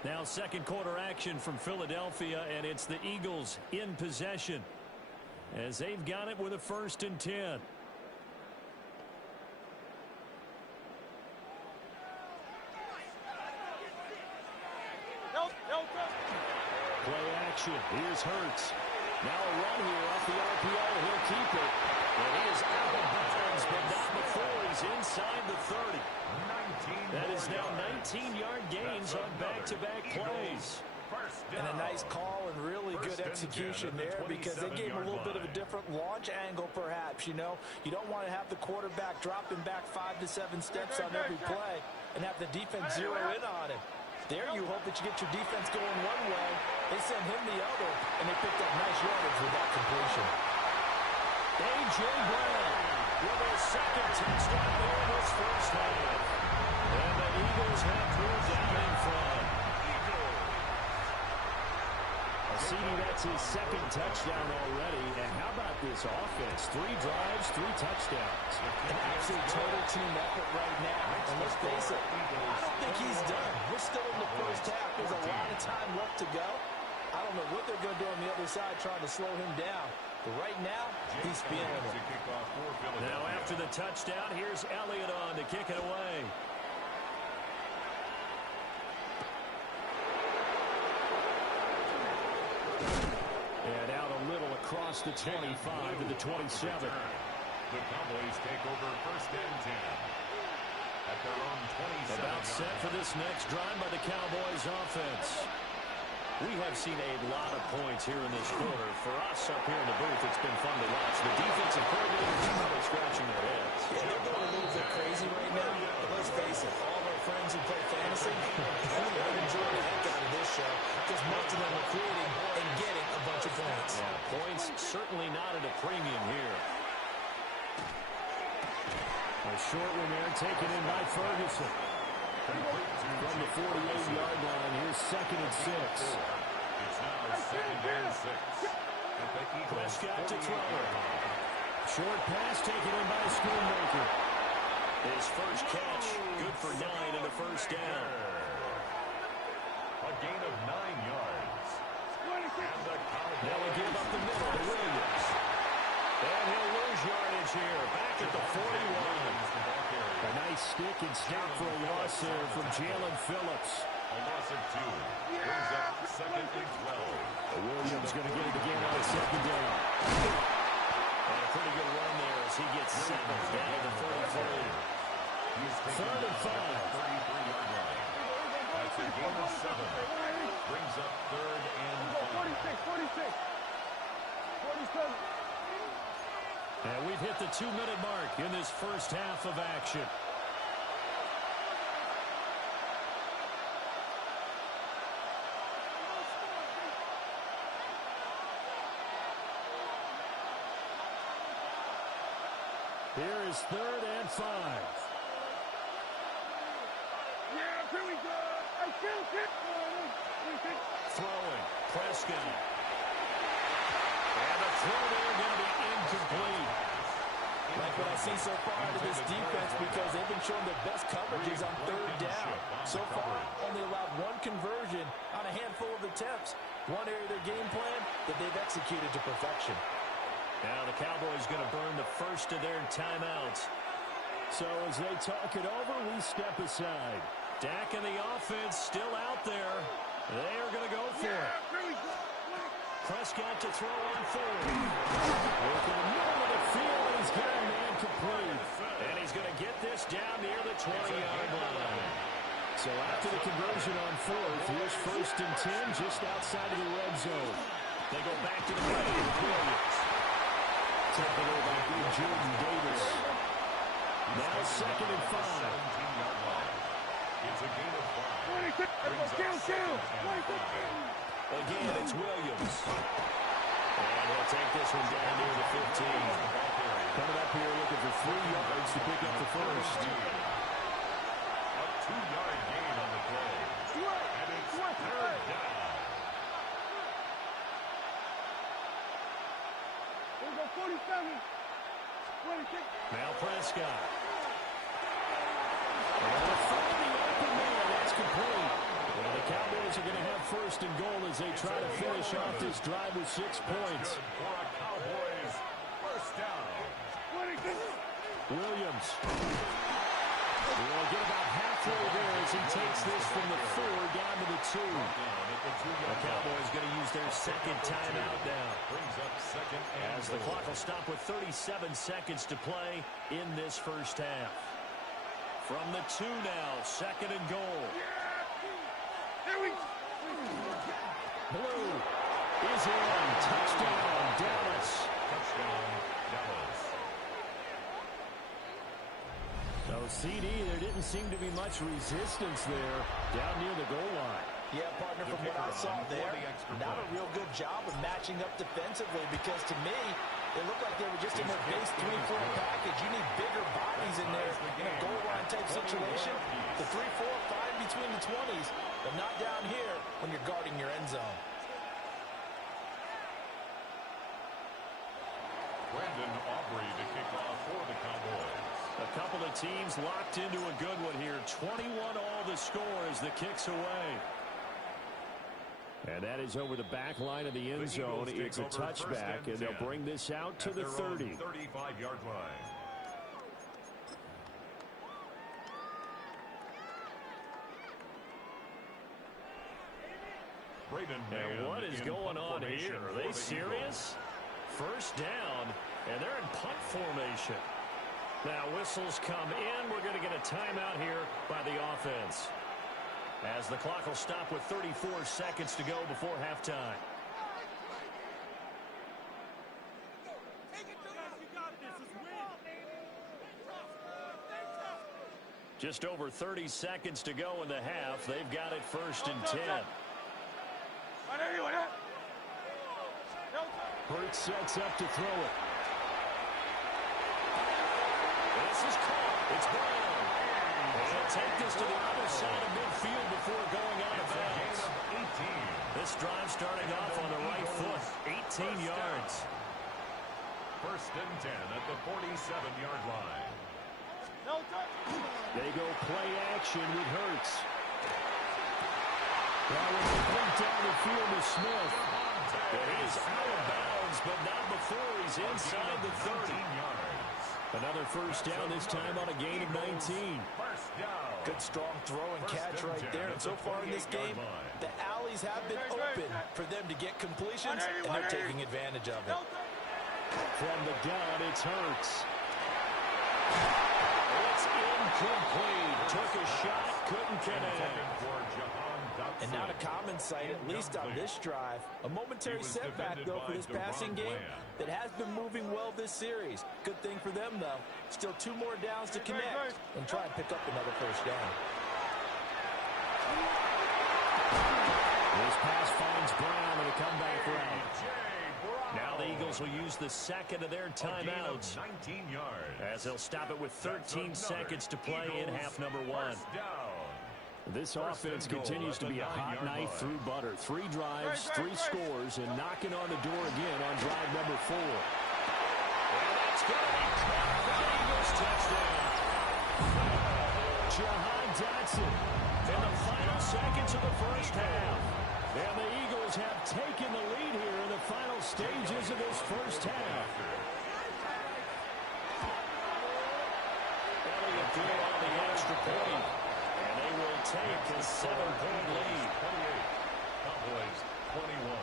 Now 2nd quarter action from Philadelphia, and it's the Eagles in possession as they've got it with a 1st and 10. Play action. Here's Hurts. Now a run here off the RPO. He'll keep it. And he is out of bounds, but not before he's inside the 30. That is now 19-yard gains on back-to-back plays. And a nice call and really good execution there because they gave him a little bit of a different launch angle perhaps. You know, you don't want to have the quarterback dropping back 5 to 7 steps on every play and have the defense zero in on him. There you hope that you get your defense going one way. They send him the other, and they picked up nice yardage with that completion. A.J. Brown with a 2nd touchdown there in this 1st half. And the Eagles have pulled down in front. CD, that's his 2nd touchdown already. And how about this offense? 3 drives, 3 touchdowns. An absolute total team effort right now. And let's face it, I don't think he's done. We're still in the 1st half. There's a lot of time left to go. I don't know what they're going to do on the other side trying to slow him down. But right now, he's feeling it. Now after the touchdown, here's Elliott on to kick it away. And out a little across the 25 to the 27. The Cowboys take over 1st and 10 at their own 27. About set for this next drive by the Cowboys offense. We have seen a lot of points here in this quarter. For us up here in the booth, it's been fun to watch. The defensive coordinators are probably scratching their heads. Yeah, they're going a little bit crazy right now. But let's face it, all of our friends who play fantasy, they're enjoying the heck out of this show because most of them are creating and getting a bunch of points. Yeah, points certainly not at a premium here. A short one there taken in by Ferguson. From the 48-yard line, here's 2nd and 6. It's now 2nd and 6. Prescott to throw. Short pass taken in by Schoonmaker. His first catch, good for 9 and a first down. A gain of 9 yards. And the Cowboys now we give up the middle to Williams. And he'll lose yardage here, back at the 41. A nice stick and stop for a loss there from Jalen Phillips. A loss of 2. Brings up second and 12. Williams going to get it again on second down. And a pretty good run there as he gets settled down to the 33. Third and 5. 33-yard line. That's a gain of 7. Brings up third and 5. 46. And we've hit the 2-minute mark in this first half of action. Here is third and 5. Yeah, here we go. I killed it. Throwing. Prescott. And the throw there going to be incomplete. Like what I see so far out of this defense, because they've been showing their best coverages on third down. So far, only allowed 1 conversion on a handful of attempts. One area of their game plan that they've executed to perfection. Now the Cowboys going to burn the first of their timeouts. So as they talk it over, we step aside. Dak and the offense still out there. They are going to go for it. Prescott to throw on third. Working the middle of the field, and he's got a man complete. And he's going to get this down near the 20-yard line. So after the conversion on fourth, here's first and 10 just outside of the red zone. They go back to the play with Williams. Taken over by good Jordan Davis. Now second and 5. It's a gain of 5. Again, it's Williams. And he'll take this one down near the 15. Coming up here looking for 3 yards to pick up the first. A 2-yard gain on the play. And it's third down. Now Prescott. And a finally open man. That's complete. Well, the Cowboys are going to have first and goal as they try to finish off this drive with 6 points. For a Cowboys first down. Williams. We'll get about halfway there as he takes this from the 4 down to the 2. The Cowboys going to use their second timeout now. Brings up second and as the clock will stop with 37 seconds to play in this first half. From the 2 now, second and goal. Blue is in. Touchdown, Dallas. Touchdown, Dallas. So, CD, there didn't seem to be much resistance there down near the goal line. Yeah, partner, from what I saw there, not a real good job of matching up defensively, because to me, it looked like they were just in their base 3-4 package. You need bigger bodies in there in a goal line type situation. The 3-4, 5 between the 20s, but not down here when you're guarding your end zone. Brandon Aubrey to kick off for the Cowboys. A couple of teams locked into a good one here. 21 all the score as the kick's away. And that is over the back line of the end zone. It's a touchback, and they'll bring this out to the 30. 35-yard line. And what is going on here? Are they serious? First down, and they're in punt formation. Now whistles come in. We're going to get a timeout here by the offense, as the clock will stop with 34 seconds to go before halftime. Just over 30 seconds to go in the half. They've got it first and 10. Hurts sets up to throw it. This is caught. It's Brown. They'll take this to the other side of midfield before going out of bounds. 18. This drive starting off on the right foot. 18 yards. First and 10 at the 47-yard line. They go play action with Hurts. That was complete down the field to Smith. He is out of bounds, but not before he's inside the 30. Another first down, this time on a gain of 19. Good strong throw and catch right there. And so far in this game, the alleys have been open for them to get completions, and they're taking advantage of it. From the gun, it's Hurts. It's incomplete. Took a shot, couldn't connect. And not a common sight, at least on this drive. A momentary setback, though, for this passing game that has been moving well this series. Good thing for them, though. Still 2 more downs to connect and try and pick up another first down. This pass finds Brown on the comeback route. Now the Eagles will use the second of their timeouts, 19 yards. as they'll stop it with 13 seconds to play in half number 1. This offense continues to be a hot knife through butter. 3 drives, 3 scores, and knocking on the door again on drive number 4. And that's going to be caught for the Eagles touchdown. Jahan Dotson in the final seconds of the first half. And the Eagles have taken the lead here in the final stages of this first half. Elliott threw on the extra point. And they will take a 7-point lead. 28. Cowboys 21.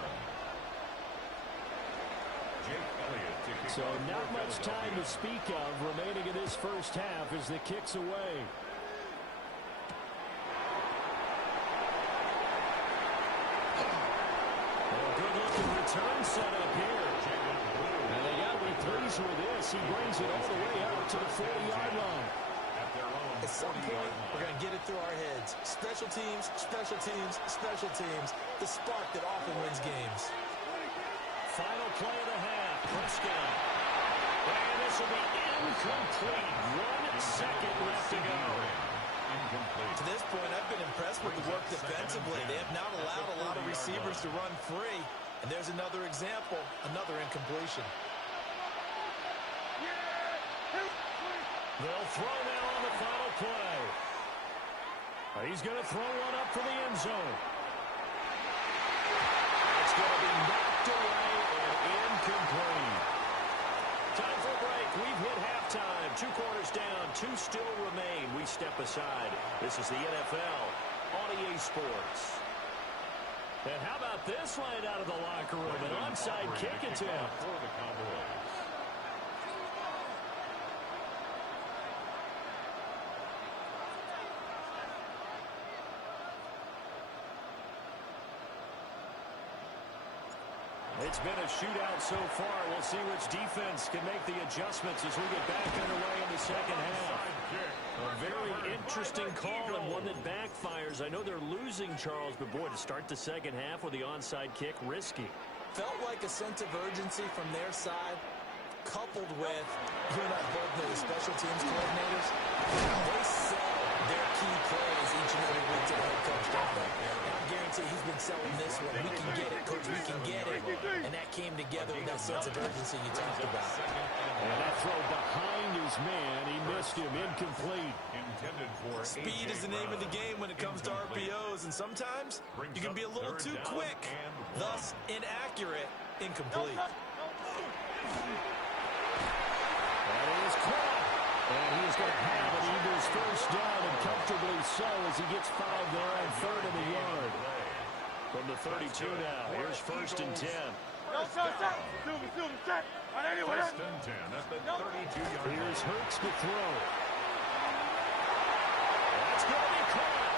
Jake Elliott to kick So off not for much time to Philadelphia. speak of remaining in this first half as the kick's away. Good-looking return setup here. And they got to be pleased with this. He brings it all the way out to the 40-yard line. At some point, we're going to get it through our heads. Special teams, special teams, special teams. The spark that often wins games. Final play of the half. Prescott. And this will be incomplete. 1 second left to go. To this point, I've been impressed with the work defensively. They have not allowed a lot of receivers to run free. And there's another example, another incompletion. They'll throw now on the final play. He's going to throw one up for the end zone. It's going to be knocked away and incomplete. Time for a break. We've hit halftime. 2 quarters down. 2 still remain. We step aside. This is the NFL on EA Sports. And how about this right out of the locker room? An onside kick attempt. For the Cowboys. It's been a shootout so far. We'll see which defense can make the adjustments as we get back underway in the second half. A very interesting call and one that backfires. I know they're losing, Charles, but boy, to start the second half with the onside kick, risky. Felt like a sense of urgency from their side, coupled with, you and I both know the special teams coordinators, they sell their key plays each and every week to the head coach, don't they? And I guarantee he's been selling this one. We can get it, coach, we can get it. And that came together with that sense of urgency you talked about. And that throw behind his man, he missed him, incomplete. Intended for Speed is the name of the game when it comes to RPOs, and sometimes you can be a little too quick, thus inaccurate, incomplete. That is caught. And he's going to have an Eagles first down, and comfortably so as he gets 5 there on 3rd and a yard. From the 32 now, here's 1st and 10. First and 10 at the 32-yard line. Here's Hurts to throw. That's going to be caught.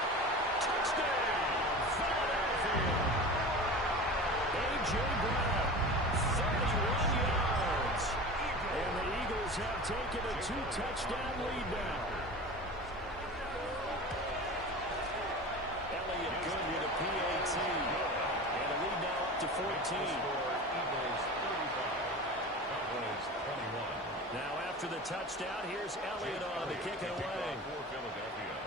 Touchdown, Philadelphia. A.J. Brown, 31 yards. And the Eagles have taken a 2-touchdown lead now. Elliott good with a PAT. And a lead now up to 14. Eagles 35. Cowboys 21. Now after the touchdown, here's Elliott on to kick it away. For Philadelphia.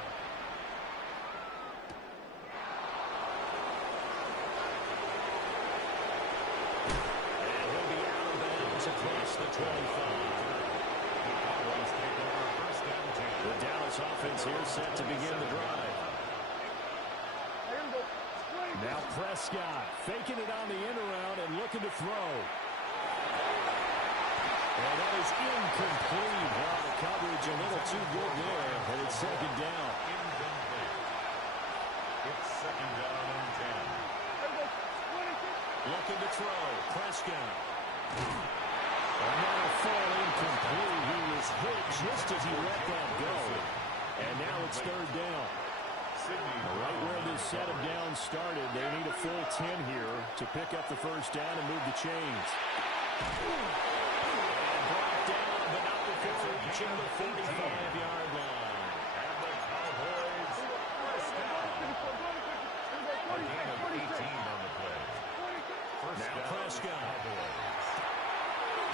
And he'll be out of bounds across the 25. Cowboys take over first and 10. The Eagles offense here set to begin the drive. Now Prescott faking it on the end around and looking to throw. And that is incomplete. Wow, the coverage a little too good there. And it's second down. It's second down and 10. Looking to throw. Prescott. And now fall incomplete. He was hit just as he let that go. And now it's third down. Right where this set of downs started, they need a full 10 here to pick up the first down and move the chains. And brought down, but not before reaching the 45-yard line. And the Cowboys first down. A gain of 18 on the play. First Now down, Prescott.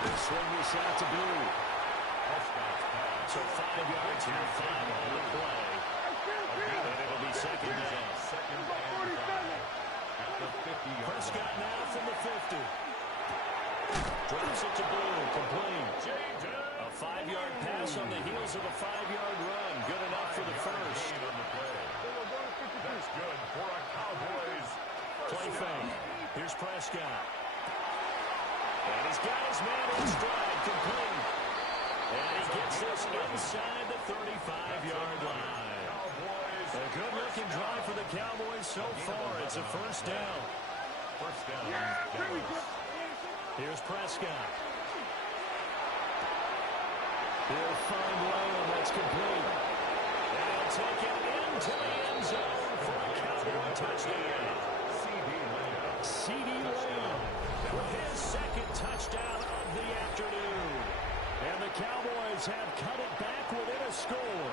They swing this out to Blue. So 5 yards here, 5 on the play. And it'll be second down. Second and 5 at the 50-yard Prescott line. now from the 50. Drops it to Blue, complete. A 5-yard pass on the heels of a 5-yard run. Good enough for the first. On the play. That's good for a Cowboys. Play fake. Here's Prescott. And he's got his man in stride, complete. And he gets this inside the 35-yard line. A good-looking drive for the Cowboys so far. It's a first down. First down. Here's Prescott. He'll find Lamb. That's complete. And he'll take it into the end zone for a Cowboy touchdown. C.D. Lamb With his second touchdown of the afternoon. And the Cowboys have cut it back within a score.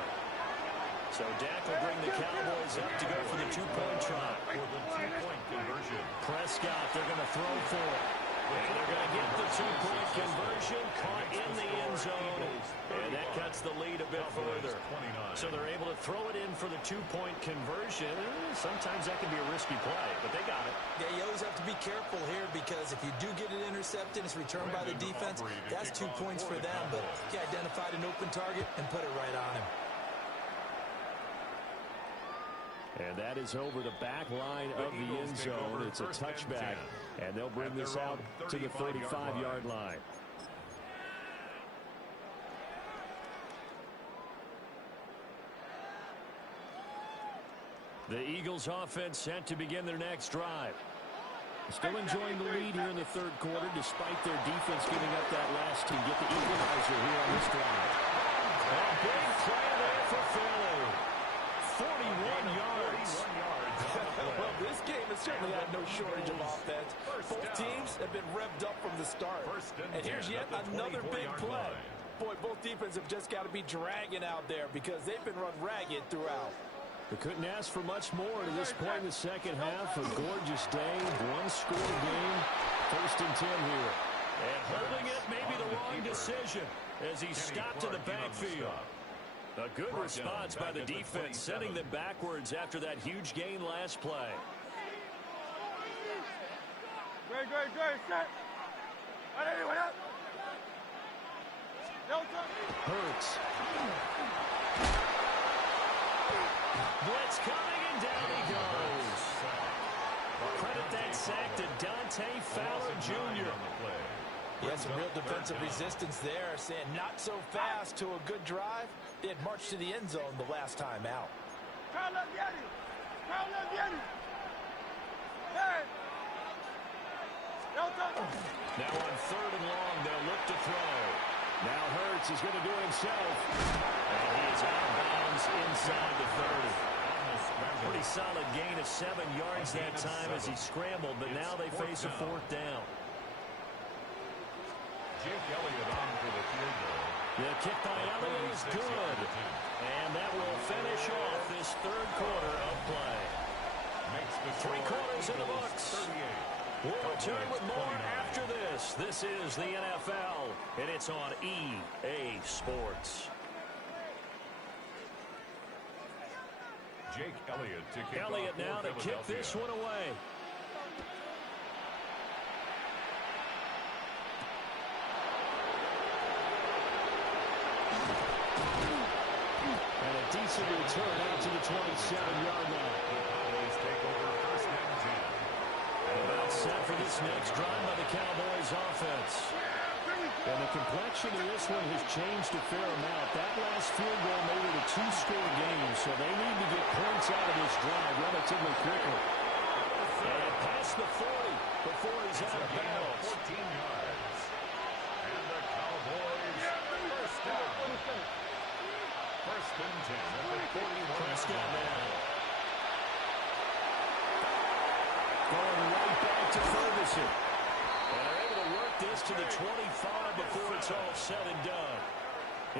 So Dak will bring the Cowboys up to go for the two-point try. For the two-point conversion. Prescott, they're going to throw for it. And they're going to get the two-point conversion caught in the end zone. And that cuts the lead a bit further. So they're able to throw it in for the two-point conversion. Sometimes that can be a risky play, but they got it. Yeah, you always have to be careful here because if you do get it intercepted, it's returned by the defense. That's 2 points for them, but he identified an open target and put it right on him. And that is over the back line of the end zone. It's a touchback, and they'll bring this out to the 35-yard line. The Eagles offense set to begin their next drive. Still enjoying the lead here in the third quarter, despite their defense giving up that last to get the equalizer here on this drive. A big play there for Philly. 41 yards. Well, this game has certainly had no shortage of offense. Both teams have been revved up from the start. And here's yet another big play. Boy, both defenses have just got to be dragging out there because they've been run ragged throughout. We couldn't ask for much more to this point in the second half. A gorgeous day, one-score game. First and 10 here. And holding it may be the wrong decision as he stopped in the backfield. A good response by the defense, sending them backwards after that huge gain last play. Great, set. What up? Hurts. Blitz coming, and down he goes. Credit that sack to Dante Fowler Jr. Yeah, some real defensive resistance there, saying not so fast to a good drive. They had marched to the end zone the last time out. Now on third and long, they'll look to throw. Now Hurts is going to do it himself. And he is out of bounds inside the 30. Pretty solid gain of 7 yards that time as he scrambled, but now they face a fourth down. Jake Elliott on for the field goal. The kick by Elliott is good. And that will finish off this third quarter of play. Makes the 3 quarters in the books. 38. We'll return with more after this. This is the NFL, and it's on EA Sports. Jake Elliott to kick Elliott off now for to kick this one away. And a decent return out to the 27-yard line. Cowboys take over first and 10. About set for this next drive by the Cowboys offense. And the complexion of this one has changed a fair amount. That last field goal made it a two-score game, so they need to get points out of this drive relatively quickly. And past the 40 before he's out of bounds. 14 yards. And the Cowboys first down. First and 10 at the 41. Prescott now. Going right back to Ferguson. And they're able to work this to the 25 before it's all said and done.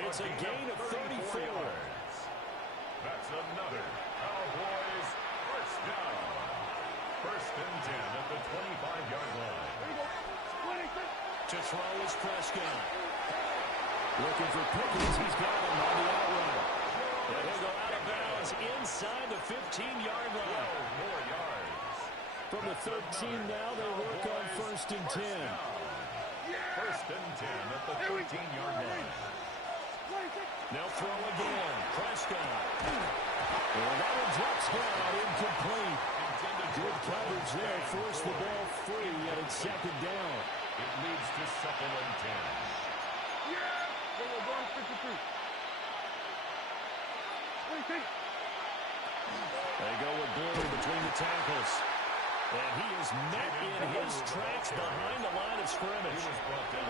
It's a gain of 34. That's another Cowboys first down. First and 10 at the 25-yard line. To throw is Prescott. Looking for Pickens. He's got him on the outright. And he'll go out of bounds inside the 15-yard line. More yards. From the 13 now, they work on first and 10. First and 10 at the 13-yard line. They'll throw again. Prescott. And that one drops down, incomplete. Good coverage there. Force the ball free, and it's second down. It leads to second and 10. They go with Blue between the tackles. And he is met in his tracks behind the line of scrimmage.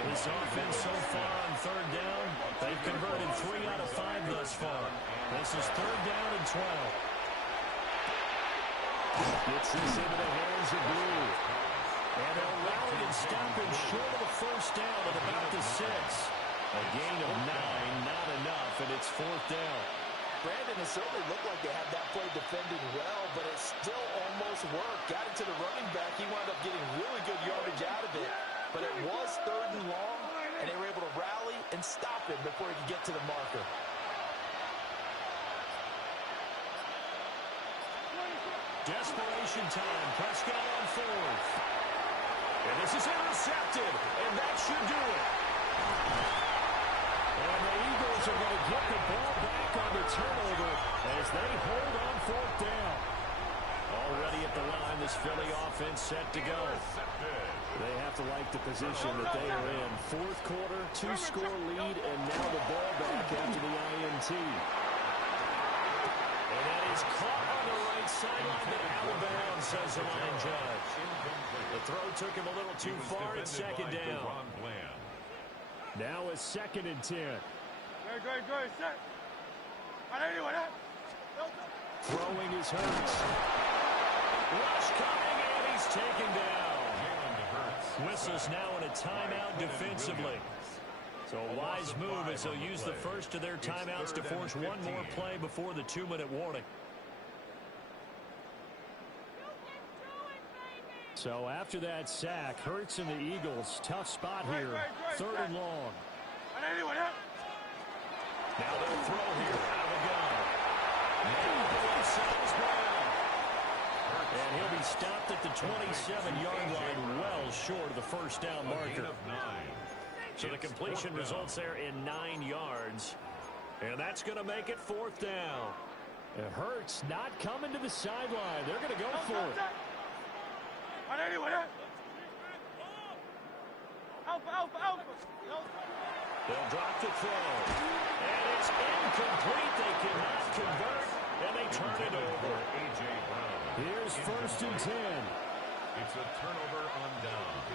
This offense so far on third down, they've converted 3 out of 5 thus far. This is third down and 12. Gets this into the hands of Blue. And they'll rally and stop him short of the first down at about the 6. A gain of 9, not enough, and it's fourth down. Brandon, it certainly looked like they had that play defended well, but it still almost worked. Got it to the running back. He wound up getting really good yardage out of it. But it was third and long, and they were able to rally and stop him before he could get to the marker. Desperation time. Prescott on fourth. And this is intercepted, and that should do it. And the Eagles are going to get the ball back on the turnover as they hold on fourth down. Already at the line, this Philly offense set to go. They have to like the position that they are in. Fourth quarter, 2-score lead, and now the ball back after the INT. And that is caught on the right sideline, but out of bounds, says the line judge. The throw took him a little too far. It's second down. Now it's second and 10. Throwing his Hurts. Rush coming, and he's taken down. Whistles now in a timeout defensively. So a wise move as they'll use the first of their timeouts to force one more play before the 2-minute warning. So after that sack, Hurts and the Eagles, tough spot here. Third and long. Now they'll throw here. Out of the gun. And he'll be stopped at the 27-yard line, well short of the first down marker. So the completion results there in 9 yards. And that's going to make it fourth down. And Hurts not coming to the sideline. They're going to go for it. They'll drop the throw. And it's incomplete. They cannot convert. And they turn it over. A.J. Brown. Here's first and 10. It's a turnover on downs.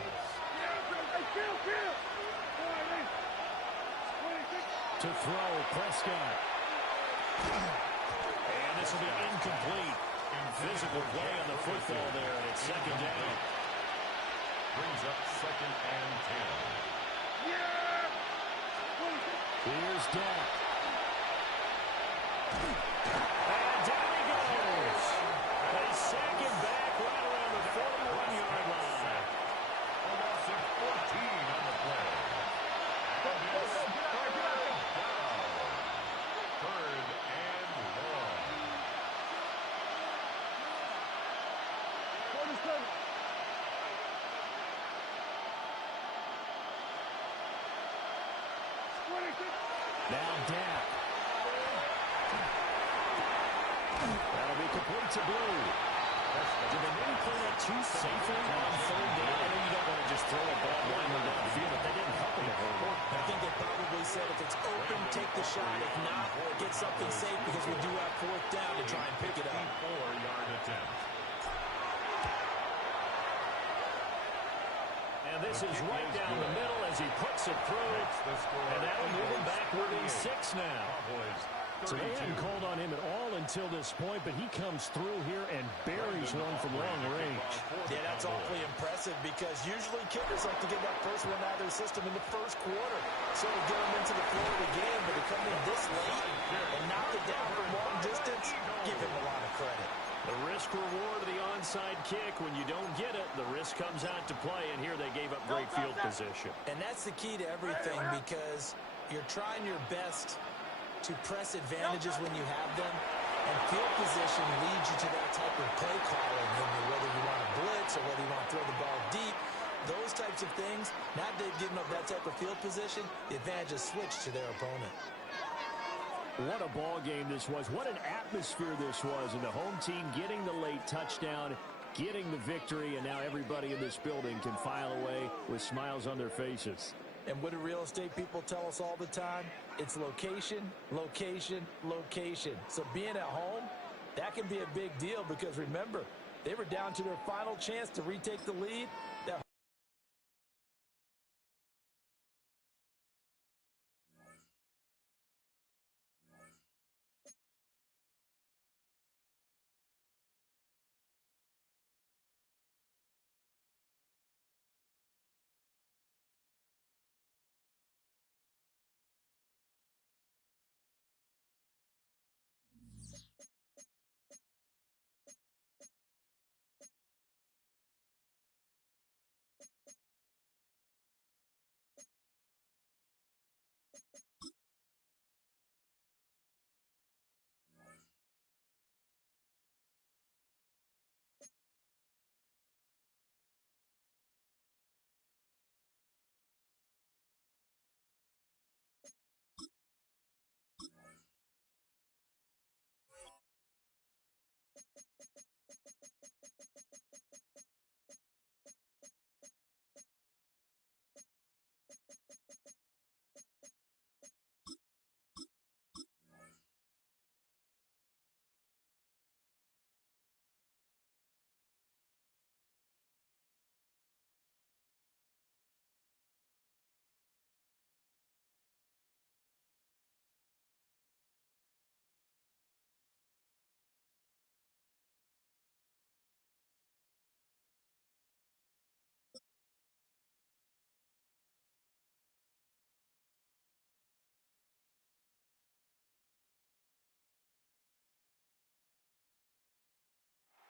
To throw, Prescott. And this will be incomplete. Physical play on the football there, and it's second down. Brings up second and 10. Here's Dak. And down he goes. They sack him back right around the 41-yard line. A loss of 14 on the play. Third and long. Now Dak. to blue. Did they maybe play that too safely on third down? I know you don't want to just throw a ball blindly downfield, but they didn't help him a whole lot. I think they probably said if it's open, take the shot. If not, get something safe because we do have fourth down to try and pick it up. 4-yard attempt. And this is right down the middle as he puts it through. And that'll move him back within 6 now. So they hadn't called on him at all until this point, but he comes through here and buries one from long range. Yeah, that's awfully impressive because usually kickers like to get that first one out of their system in the first quarter. So to get them into the flow of the game, but to come in this late and knock it down from long distance, give him a lot of credit. The risk reward of the onside kick, when you don't get it, the risk comes out to play, and here they gave up great field position. And that's the key to everything because you're trying your best to press advantages when you have them, and field position leads you to that type of play calling, whether you want to blitz or whether you want to throw the ball deep. Those types of things, now they've given up that type of field position, the advantage is switched to their opponent. What a ball game this was. What an atmosphere this was. And the home team getting the late touchdown, getting the victory, and now everybody in this building can file away with smiles on their faces. And what do real estate people tell us all the time? It's location, location, location. So being at home, that can be a big deal because remember, they were down to their final chance to retake the lead. That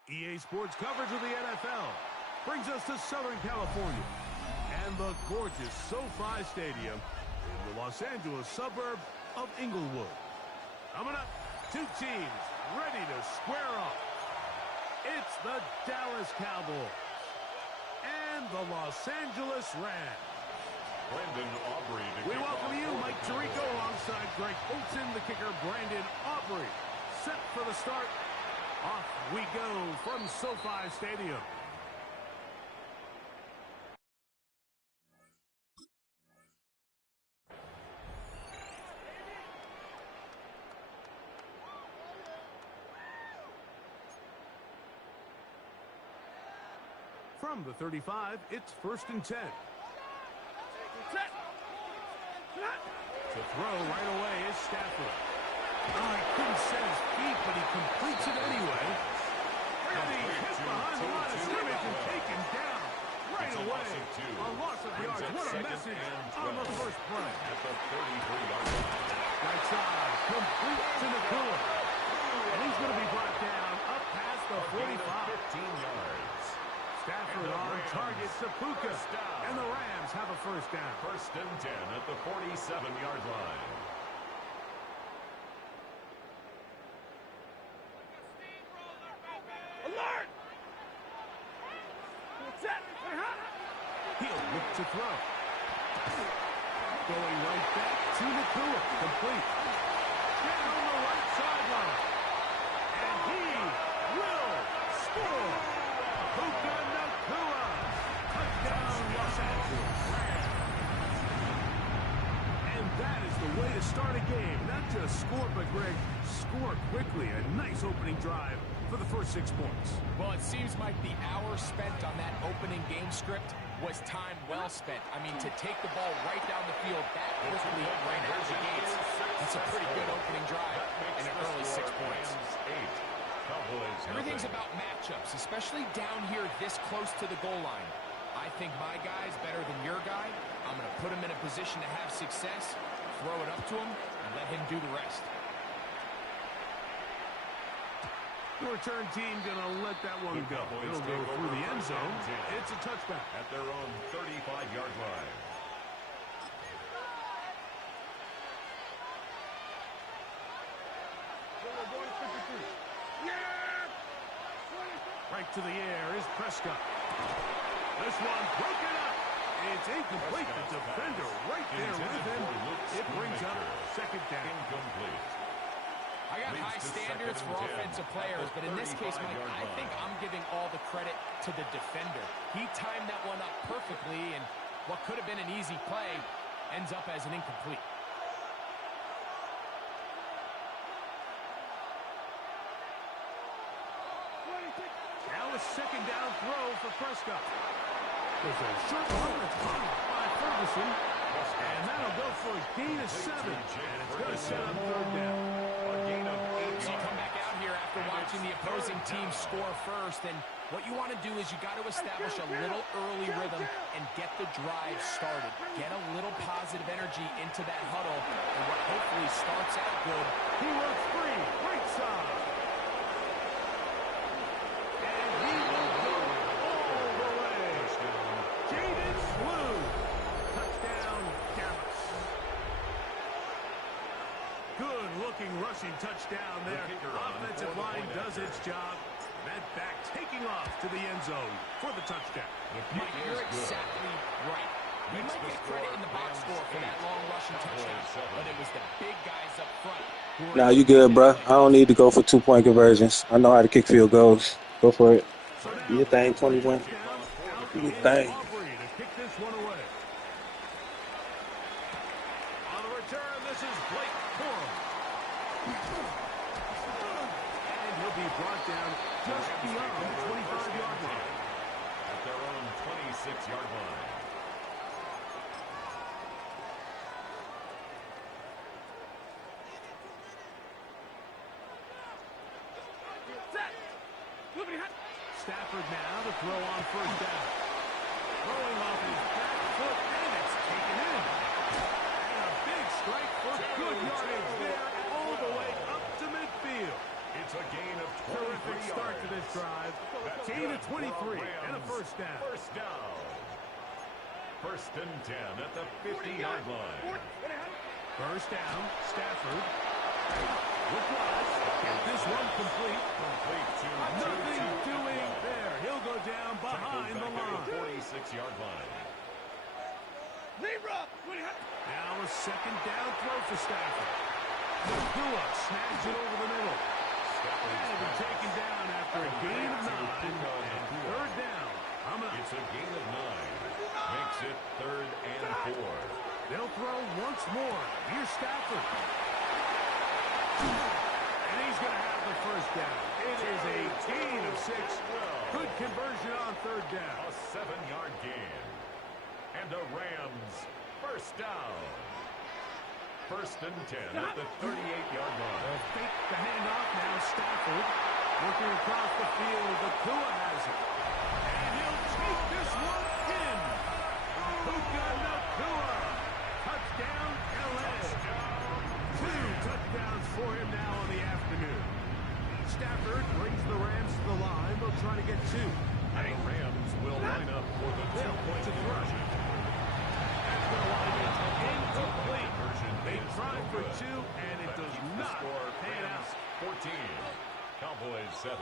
EA Sports coverage of the NFL brings us to Southern California and the gorgeous SoFi Stadium in the Los Angeles suburb of Inglewood. Coming up, two teams ready to square off. It's the Dallas Cowboys and the Los Angeles Rams. Brandon Aubrey. We welcome you, Mike Tirico, alongside Greg Olson, the kicker, Brandon Aubrey. Set for the start. Off we go from SoFi Stadium. From the 35, it's 1st and 10. To throw right away is Stafford. Oh, he couldn't set his feet, but he completes it anyway. And he's hit behind the line of scrimmage and taken down right away. A loss of yards. What a message on the first play. At the 33-yard line. Right side, complete to Nakua. And he's going to be brought down up past the 45. 15 yards. Stafford on target to Puka. And the Rams have a first down. 1st and 10 at the 47-yard line. Alert! He'll look to throw. Going right back to Nakua. Complete. Get on the right sideline. And he will score. Puka Nacua. Touchdown, Los Angeles Rams. And that is the way to start a game. Not just score, but, Greg, score quickly. A nice opening drive for the first 6 points. Well, it seems like the hour spent on that opening game script was time well spent. I mean, to take the ball right down the field that quickly right out of the gates, that's a pretty good opening drive and an early 6 points. Everything's about matchups, especially down here this close to the goal line. I think my guy's better than your guy. I'm going to put him in a position to have success, throw it up to him, and let him do the rest. The return team going to let that one go. It'll go through the end zone. It's a touchback. At their own 35-yard line. Right to the air is Prescott. This one broken up. It's incomplete. The defender right there with him. It brings up second down. Incomplete. I got high standards for offensive players, but in this case, Mike, I think I'm giving all the credit to the defender. He timed that one up perfectly, and what could have been an easy play ends up as an incomplete. Now a second down throw for Prescott. There's a short one that's caught by Ferguson, and that'll go for a gain of 7, and it's going to set up third down. So you come back out here after watching the opposing team score first, and what you want to do is you got to establish a little early rhythm and get the drive started. Get a little positive energy into that huddle, and what hopefully starts out good. He works free, right side. And he will go all the way. Jaden Slew. Touchdown, Dallas. Good-looking rushing touchdown there. Offensive line does its job. That back taking off to the end zone for the touchdown. Mike, you're exactly right. You might get credit in the box score for that long rushing touchdown, but it was the big guys up front. Nah, you good, bro. I don't need to go for 2-point conversions. I know how to kick field goals. Go for it. Do your thing, 21. Do your thing. Kick this one away. On the return, this is Blake Corum. And he'll be brought down just beyond the 25-yard line. At their own 26-yard line. Stafford now to throw on first down. Throwing off his back foot, and it's taken in. And a big strike for good yardage there all the way up to midfield. It's a gain of 23 Terrific start to this drive. Gain of 23 and a first down. First down. First and 10 at the 50-yard line. First down, Stafford. With Watts. Get this one complete. Nothing doing there. He'll go down behind the line. 46-yard line. Now a second down throw for Stafford. Nacua snags it over the middle. And it'll be taken down after a gain of 9. And third down. It's a gain of 9. Makes it third and 4. They'll throw once more. Here's Stafford. And he's going to have the first down. It is a gain of 6. Good conversion on third down. A 7-yard gain. And a Rams first down. First and 10 at the 38-yard line. They'll fake the handoff now. Stafford looking across the field. Nacua has it. And he'll take this one in. Puka Nacua. Touchdown, LA. 2 touchdowns for him now on the afternoon. Stafford brings the Rams to the line. They'll try to get 2. And the Rams will line up for the 2-point conversion. That's going to line it incomplete. They tried for 2, and it does not pan out. 14. Cowboys 7.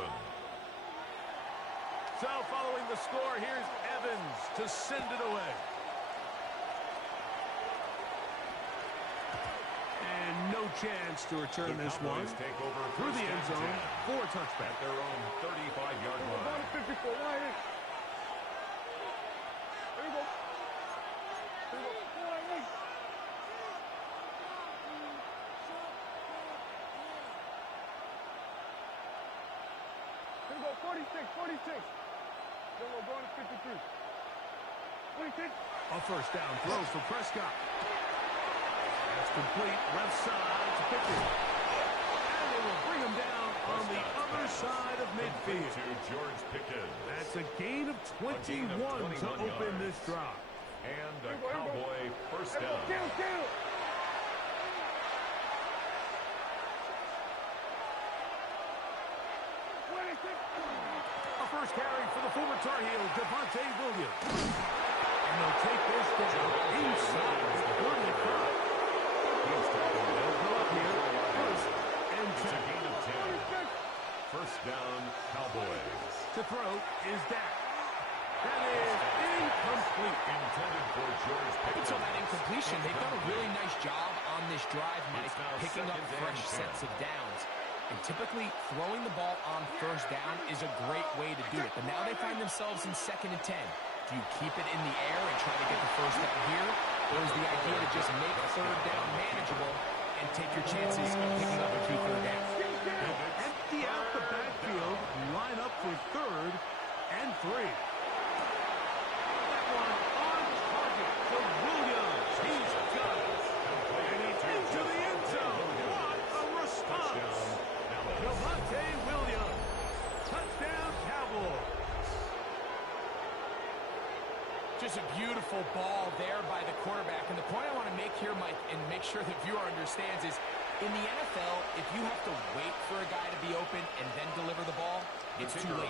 So following the score, here's Evans to send it away. And no chance to return this one through the end zone for a touchback. At their own 35-yard line. 54, wide in. There you go. There you go. Wide in. There you go. 46, 46. There we go. Going to 53. 46. A first down throw for Prescott. That's complete. Left side to Pickens. And they will bring him down on the other side of midfield. To George Pickens. That's a gain of 21 to open this drive. And a Cowboy first down. Kill. A first carry for the former Tar Heel, Devontae Williams. And they'll take this down inside the 35. They'll go up here. First and 10. First down, Cowboys. To throw is Dak. That is incomplete. Intended for George It's on Pickens. that incompletion. They've done a really nice job on this drive, Mike, picking up fresh sets of downs. And typically, throwing the ball on first down is a great way to do it. But now they find themselves in 2nd and 10. Do you keep it in the air and try to get the first down here? Or is the idea to just make third down manageable and take your chances of picking up a key third down? Empty out the backfield, line up for 3rd and 3. That one on target for Williams. He's got it. And he's into the end zone. What a response. Devontae Williams. Touchdown, Cowboys. Just a beautiful ball there by the quarterback. And the point I want to make here, Mike, and make sure the viewer understands is, in the NFL, if you have to wait for a guy to be open and then deliver the ball, it's too late.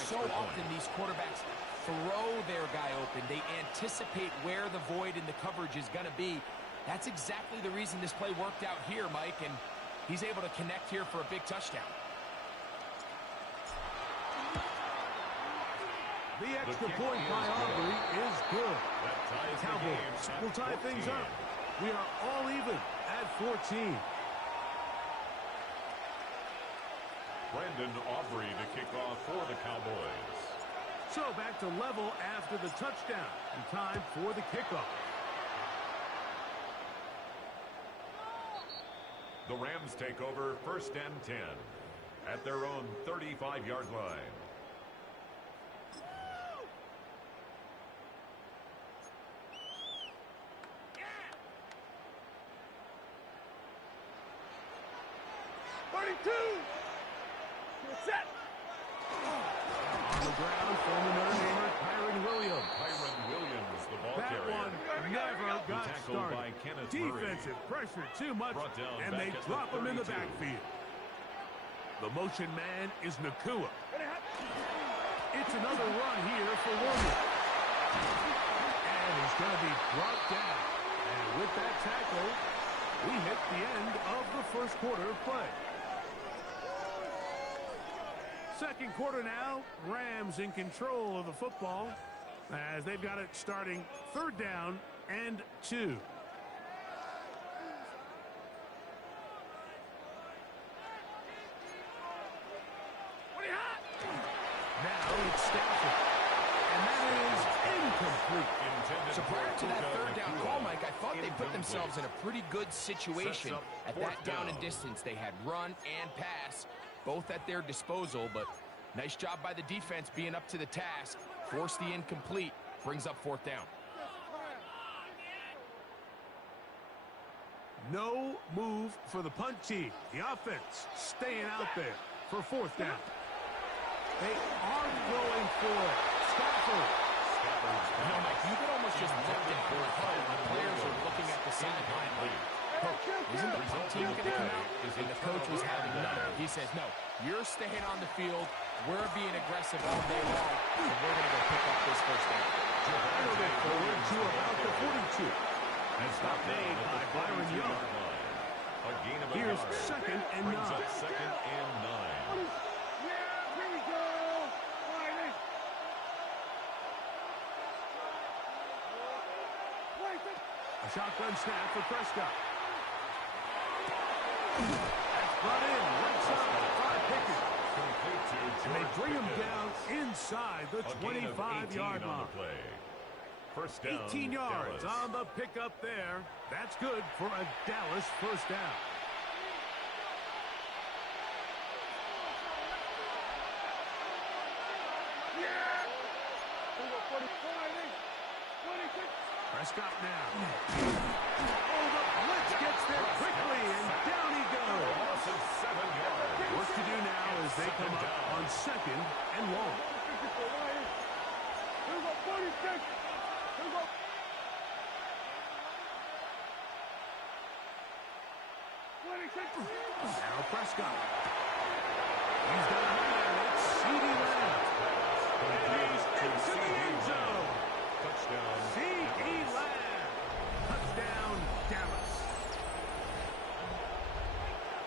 So often these quarterbacks throw their guy open. They anticipate where the void in the coverage is going to be. That's exactly the reason this play worked out here, Mike, and he's able to connect here for a big touchdown. The extra point by Aubrey is good. Cowboys will tie things up. We are all even at 14. Brandon Aubrey to kick off for the Cowboys. So back to level after the touchdown. And time for the kickoff. The Rams take over 1st and 10 at their own 35-yard line. Set. On the ground, former Notre Damer, Kyron Williams. The ball That carrier. one never got Tackled by started. Kenneth Defensive pressure too much, Brought down and back they at the drop him in the 32. backfield. The motion man is Nakua. It's another run here for Williams. And he's going to be brought down. And with that tackle, we hit the end of the first quarter of play. Second quarter now, Rams in control of the football as they've got it starting 3rd down and 2. Now it's Stafford, and that is incomplete. So prior to that 3rd down call, Mike, I thought they put themselves in a pretty good situation at that down and distance. They had run and pass, both at their disposal, but nice job by the defense being up to the task. Force the incomplete, brings up 4th down. No move for the punt team. The offense staying out there for 4th down. They are going for it. Stafford. You know, Mike, you could almost just look down the huddle when players are looking at the sideline like, Coach, isn't the punt team going to come out? And the coach was having none of it. He says, no, you're staying on the field. We're being aggressive all day long, and we're going to go pick up this 1st down. Forward to about the 42. And stop made by Byron Young. A gain of a Here's yard. 2nd and 9. Brings up 2nd and 9. Here we go. A shotgun snap for Prescott. That's brought in right side by Pickett. And they bring him down inside the 25-yard line. First down, 18 yards Dallas. on the pickup there. That's good for a Dallas first down. Prescott now. Oh, the blitz gets there quickly, and down he goes. Loss of 7 yards. Work to do now as they come up on second and long. Here we go, 46. Here we go. Now Prescott. He's got a man at it. CeeDee Lamb. And he's into the end zone. Touchdown. CeeDee Lamb. Touchdown, Dallas.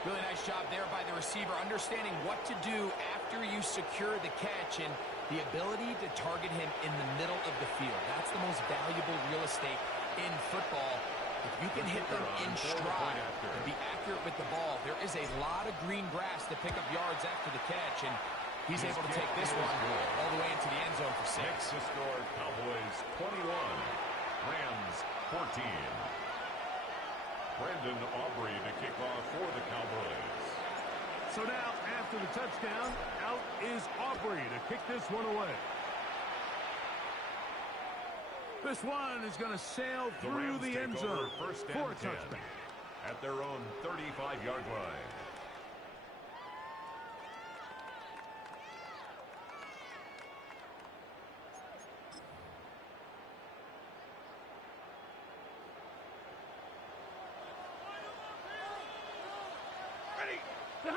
Really nice job there by the receiver, understanding what to do after you secure the catch and the ability to target him in the middle of the field. That's the most valuable real estate in football. If you can hit them in stride and be accurate with the ball, there is a lot of green grass to pick up yards after the catch, and he's able to take this one all the way into the end zone for 6. Next to score, Cowboys 21, Rams 14. Brandon Aubrey to kick off for the Cowboys. So now, after the touchdown, out is Aubrey to kick this one away. This one is going to sail through the end zone for a touchback. At their own 35-yard line. The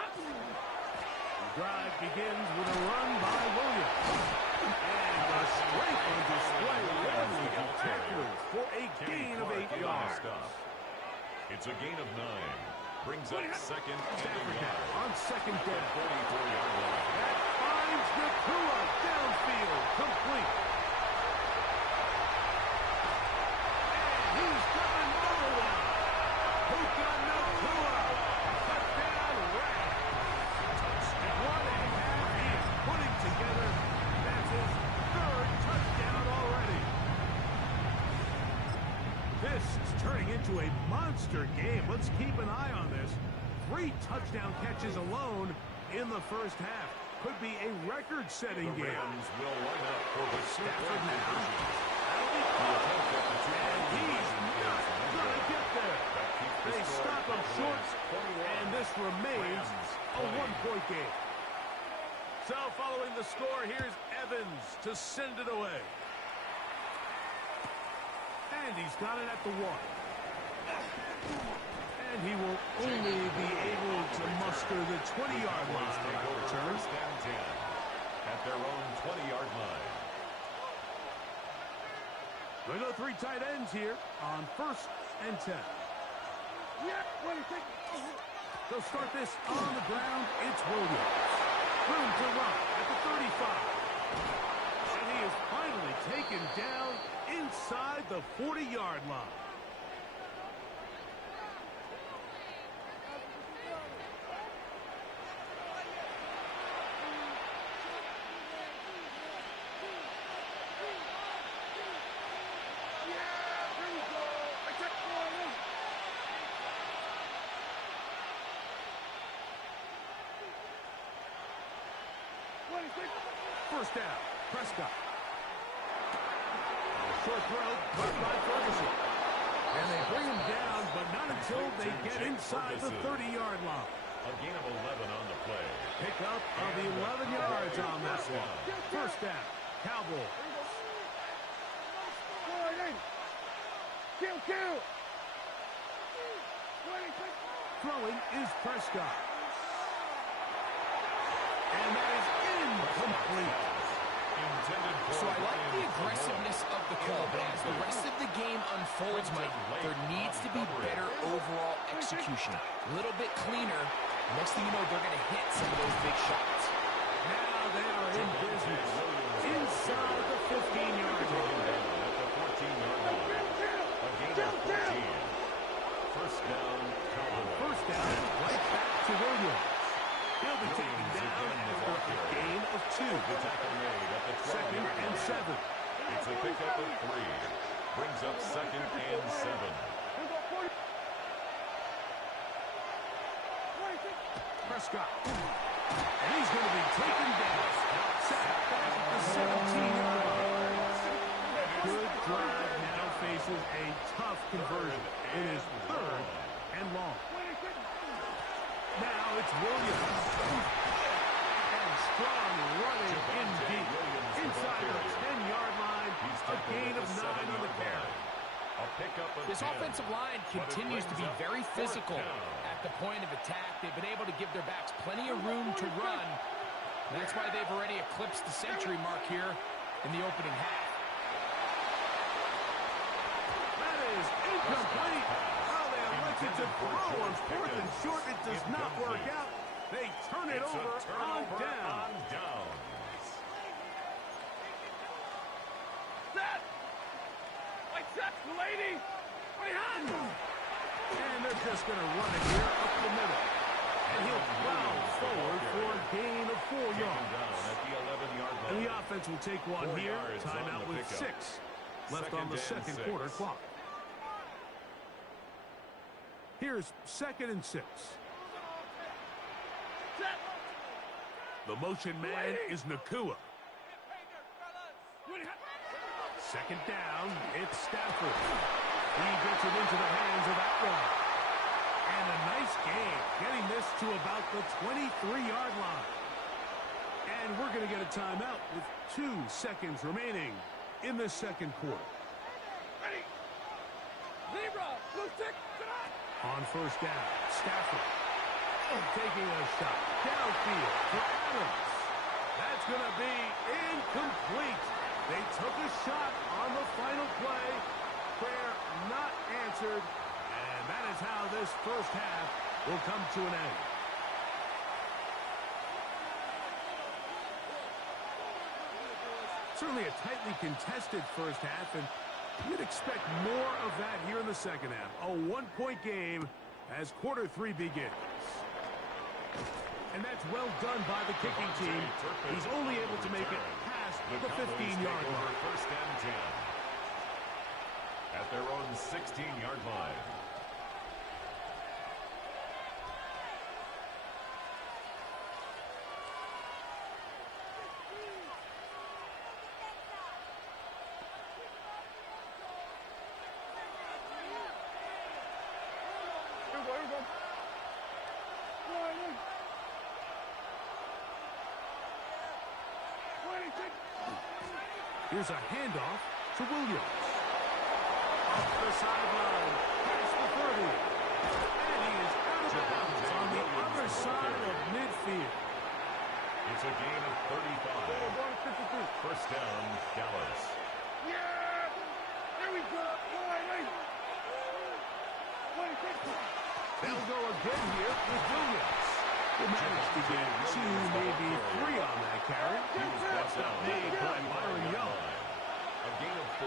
drive begins with a run by Williams. And a strength on display leveling the tacklers for a gain of 8 yards. It's a gain of 9. Brings up second Stafford down. on second down. 44-yard line. That finds Nakua downfield, complete. And he's got another one. Puka Nakua. Touchdown, Rams. What a half he is putting together. That's his 3rd touchdown already. This is turning into a monster game. Let's keep an eye on this. 3 touchdown catches alone in the first half. Could be a record-setting The game. Rams will line up for the Stafford now. That'll be And he's not going to get there. They stop him short, and this remains a 1-point game. So following the score, here's Evans to send it away. And he's got it at the 1. And he will only be able to muster the 20-yard line on that return. First down 10 at their own 20-yard line. They go 3 tight ends here on 1st and 10. They'll start this on the ground. It's Williams. Room to run at the 35. And he is finally taken down inside the 40-yard line. First down, Prescott. Short throw, caught by Ferguson. And they bring him down, but not until they get inside the 30-yard line. A gain of 11 on the play. Pick up of 11 yards on that one. First down, Cowboys. Throwing is Prescott. And that is incomplete. So I like the aggressiveness of the call, but as the rest of the game unfolds, Mike, there needs to be better overall execution. A little bit cleaner. Next thing you know, they're going to hit some of those big shots. Now they are in business. Inside the 15-yard line. At the 14-yard line. A gain of 14. First down, Cowboys. First down, right pickup of 3. Brings up 2nd and 7. Prescott. And he's going to be taken down. Sacked back at the 17-yard line. Good drive now faces a tough conversion. It is 3rd and long. Now it's Williams. And strong running in deep. Inside the 10-yard line. A gain of 9 on the carry. This offensive line continues to be very physical at the point of attack. They've been able to give their backs plenty of room to run. And that's why they've already eclipsed the century mark here in the opening half. That is incomplete. Oh, they elected to throw on 4th and short. It does not work out. They turn it over on down. Lady! And they're just going to run it here up the middle. And he'll plow forward for a gain of 4 yards. And the offense will take one here. Timeout with 6 left on the second quarter clock. Here's 2nd and 6. The motion man is Nakua. 2nd down, it's Stafford. He gets it into the hands of that one. And a nice gain, getting this to about the 23-yard line. And we're going to get a timeout with 2 seconds remaining in the second quarter. Ready! Zebra! Blue stick! On 1st down, Stafford. Taking a shot downfield for Adams. That's going to be incomplete. They took a shot on the final play. Prayer not answered. And that is how this first half will come to an end. Certainly a tightly contested first half, and you'd expect more of that here in the second half. A 1-point game as quarter 3 begins. And that's well done by the kicking team. He's only able to make it past the 15-yard line. 1st and 10. At their own 16-yard line. Here's a handoff to Williams. Off the sideline, past the 30. And he is out of bounds on the other side of midfield. It's a gain of 35. 1st down, Dallas. Yeah! There we go! They'll go again here with Williams. He managed to get 2, maybe 3 on that carry. That's not made by Byron Young. A gain of 4.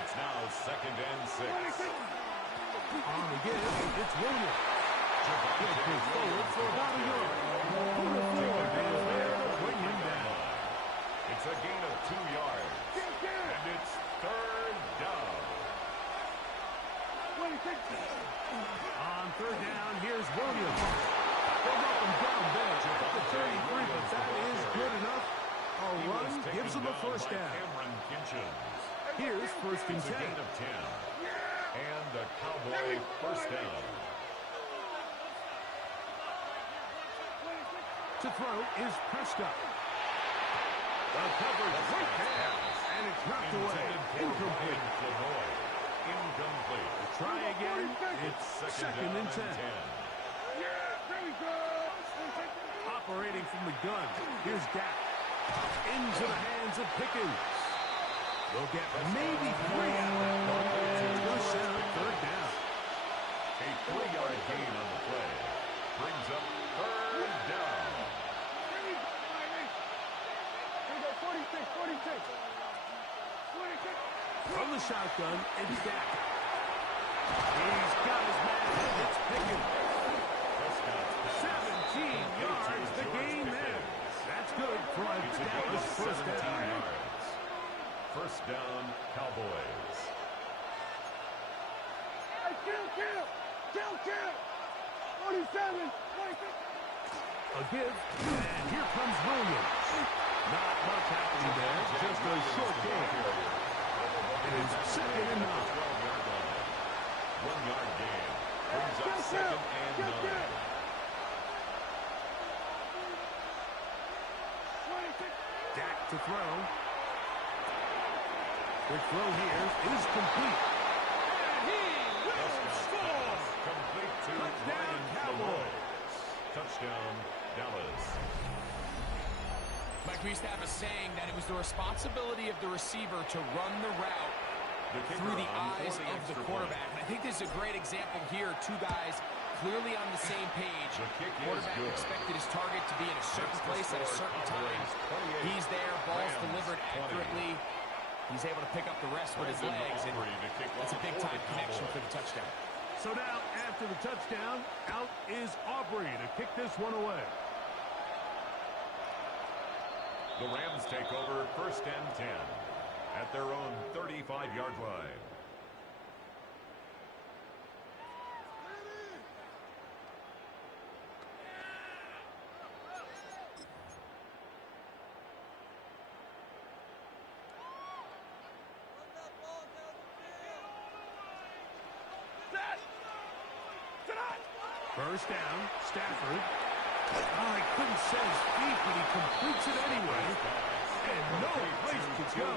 It's now 2nd and 6. On again, it's Williams. He'll push forward for about a yard. Who the floor is there to bring him down. It's a gain of 2 yards. And it's 3rd down. On 3rd down, here's Williams. They'll knock him down there at the 33, but that is good enough. A run gives him a 1st down. Here's 1st and 10. Of 10. And the Cowboy 1st down. To throw is Prescott. The coverage right there. And it's knocked away. Incomplete. Incomplete. Try again. It's 2nd and 10. Operating from the gun. Here's Dak. Into the hands of Pickens. They'll get maybe 3 out of that. It's going to set up 3rd down. A 3-yard gain on the play. Brings up 3rd down. Here we go, 46. From the shotgun, it's Dak. He's got his man. It's Pickens. 17 yards to gain there. That's good for a Dallas 1st down. First down, Cowboys. Kill. 47. A give, and here comes Williams. Not much happening there, just a short game. It is 2nd and 9. 1 yard gain. Brings up 2nd and 9. Dak to throw. The throw here is complete. And he will score! Complete to Touchdown, Cowboys. Touchdown, Dallas. Mike, we used to have a saying that it was the responsibility of the receiver to run the route through the eyes of the quarterback. And I think this is a great example here. 2 guys clearly on the same page. Quarterback expected his target to be in a certain place at a certain time. He's there, ball's delivered accurately. He's able to pick up the rest with his legs, and it's a big-time connection for the touchdown. So now, after the touchdown, out is Aubrey to kick this one away. The Rams take over 1st and 10 at their own 35-yard line. First down, Stafford. Oh, he couldn't set his feet, but he completes it anyway. And no place to go.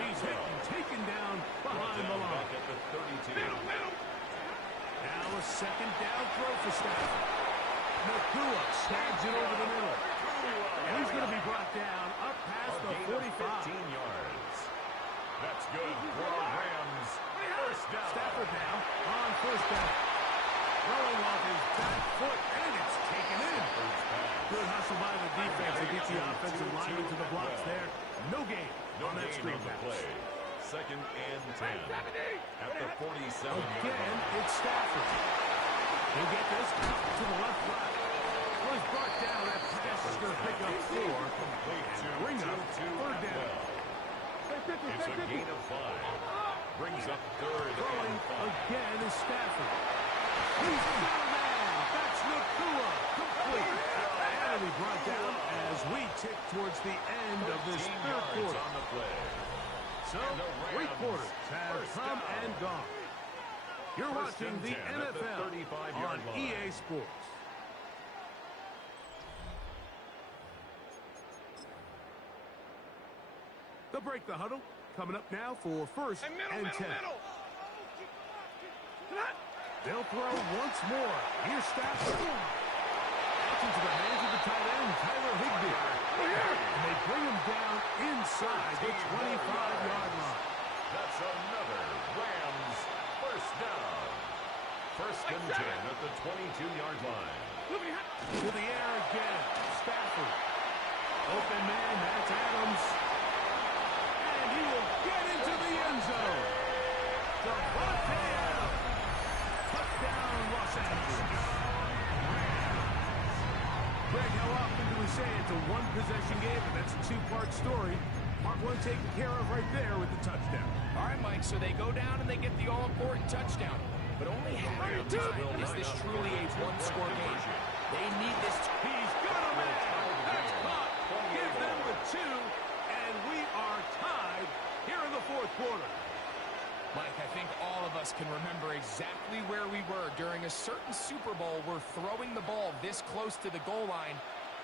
He's hit and taken down behind the line. Now a 2nd down throw for Stafford. Goooo stabs it over the middle. And he's going to be brought down up past the 45. 15 yards. That's good for the Rams. First down. Stafford now on first down. Throwing off his back foot, and it's taken in. Good hustle by the defense to get the offensive lineman to the blocks there. No gain on that screen pass. 2nd and 10 at the 47. Again, it's Stafford. He'll get this out to the left flat. Well, he's brought down. That pass is going to pick up 4. And bring up 3rd down. It's a gain of 5. Brings up 3rd Throwing and 5. again is Stafford. He's down there. That's Goooo. Complete. And he'll be brought down as we tick towards the end of this 3rd quarter. On the play. So, 3 quarters have come and gone. You're watching the NFL on EA Sports. They'll break the huddle. Coming up now for 1st and 10. They'll throw once more. Here's Stafford. Out into the hands of the tight end, Tyler Higbee. And they bring him down inside the 25-yard line. That's another Rams first down. 1st and 10 at the 22-yard line. To the air again. Stafford. Open man, that's Adams. And he will get into the end zone. Devontae Adams. Touchdown, Los Angeles. Greg, how often do we say it's a one-possession game, and that's a 2-part story? Part 1 taken care of right there with the touchdown. All right, Mike, so they go down and they get the all-important touchdown. But only half the time is this truly a one-score game. They need this. He's got a man. That's caught. Give them the 2, and we are tied here in the 4th quarter. Mike, I think all of us can remember exactly where we were during a certain Super Bowl where throwing the ball this close to the goal line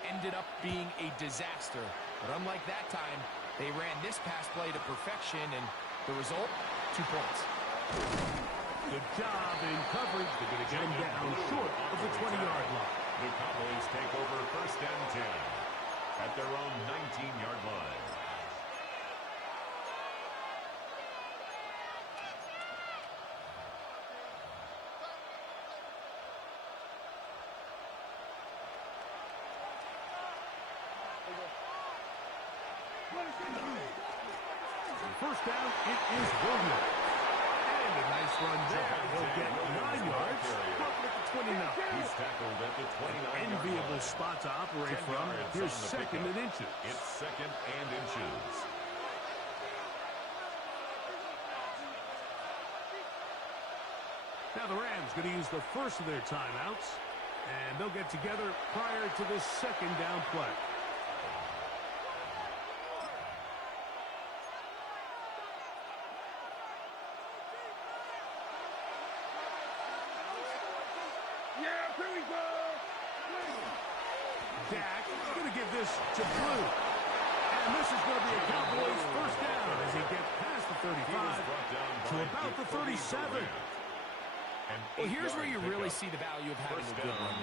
ended up being a disaster. But unlike that time, they ran this pass play to perfection, and the result, 2 points. Good job in coverage. They're going to get him down short of the 20-yard line. The Cowboys take over 1st and 10 at their own 19-yard line. First down, it is Williams. And a nice run there. He'll get 9 yards. Broken at the 29. He's tackled at the 29-yard Enviable line. spot to operate 10 from. yards Here's on the 2nd pickup. and inches. It's 2nd and inches. Now the Rams going to use the first of their timeouts, and they'll get together prior to the second down play. Yeah, here we go. Dak going to give this to Blue. And this is going to be a Cowboys first down as he gets past the 35 to about the 37. Well, here's where you really see the value of having a good run.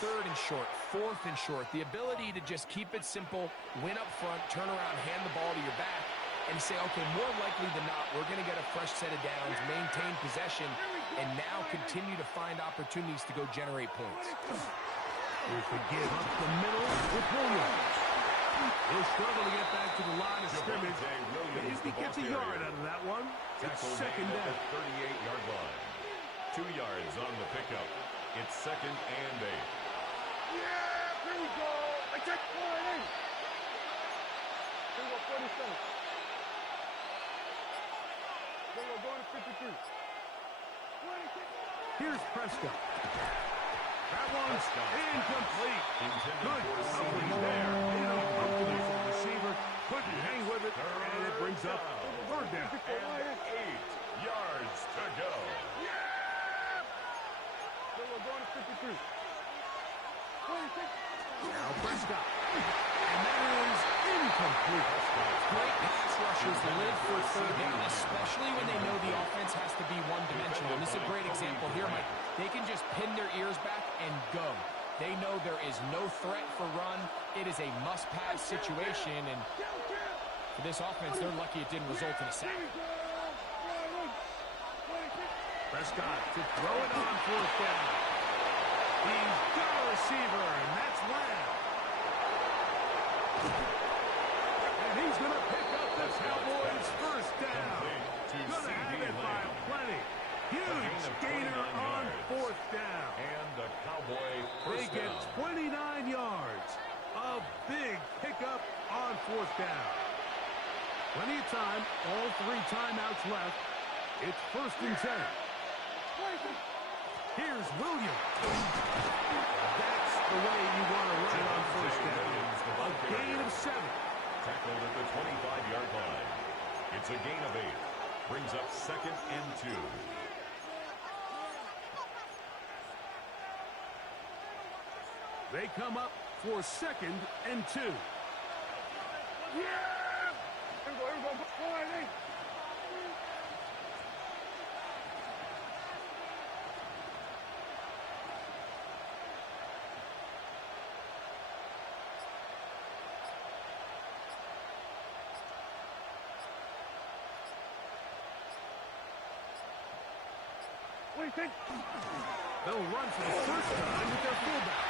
Third and short, fourth and short. The ability to just keep it simple, win up front, turn around, hand the ball to your back, and say, okay, more likely than not, we're going to get a fresh set of downs, maintain possession, and now continue to find opportunities to go generate points. Here's the give up the middle with Williams. He'll struggle to get back to the line of scrimmage. If he gets a yard out of that one, it's second down. 38-yard line. 2 yards on the pickup. It's second and 8. Yeah, here we go. I check 4 and 8. Here we go, 47. Here we go, going to 53. Here's Prescott. That one's incomplete. Good coverage there. Incomplete for the receiver. Couldn't hang with it, and it brings up third down. And 8 yards to go. We're going to 53. Now Prescott. And that is incomplete. Great pass rushers live for third down, especially when they know the offense has to be one-dimensional. And this is a great example here, Mike. They can just pin their ears back and go. They know there is no threat for run. It is a must-pass situation, and for this offense, they're lucky it didn't result in a sack. Prescott to throw it on fourth down. He's got a receiver, and that's Lamb. And he's going to pick up the Cowboys' first down. Going to have it by plenty. Huge gainer on fourth down. And the Cowboy They first get down. 29 yards. A big pickup on fourth down. Plenty of time. All 3 timeouts left. It's first and 10. Here's Williams. That's the way you want to run it on first down. A gain of 7. Tackled at the 25-yard line. It's a gain of 8. Brings up second and 2. They come up for second and 2. Yeah! Here we go, 4 and 8. They'll run for the first time with their fullback.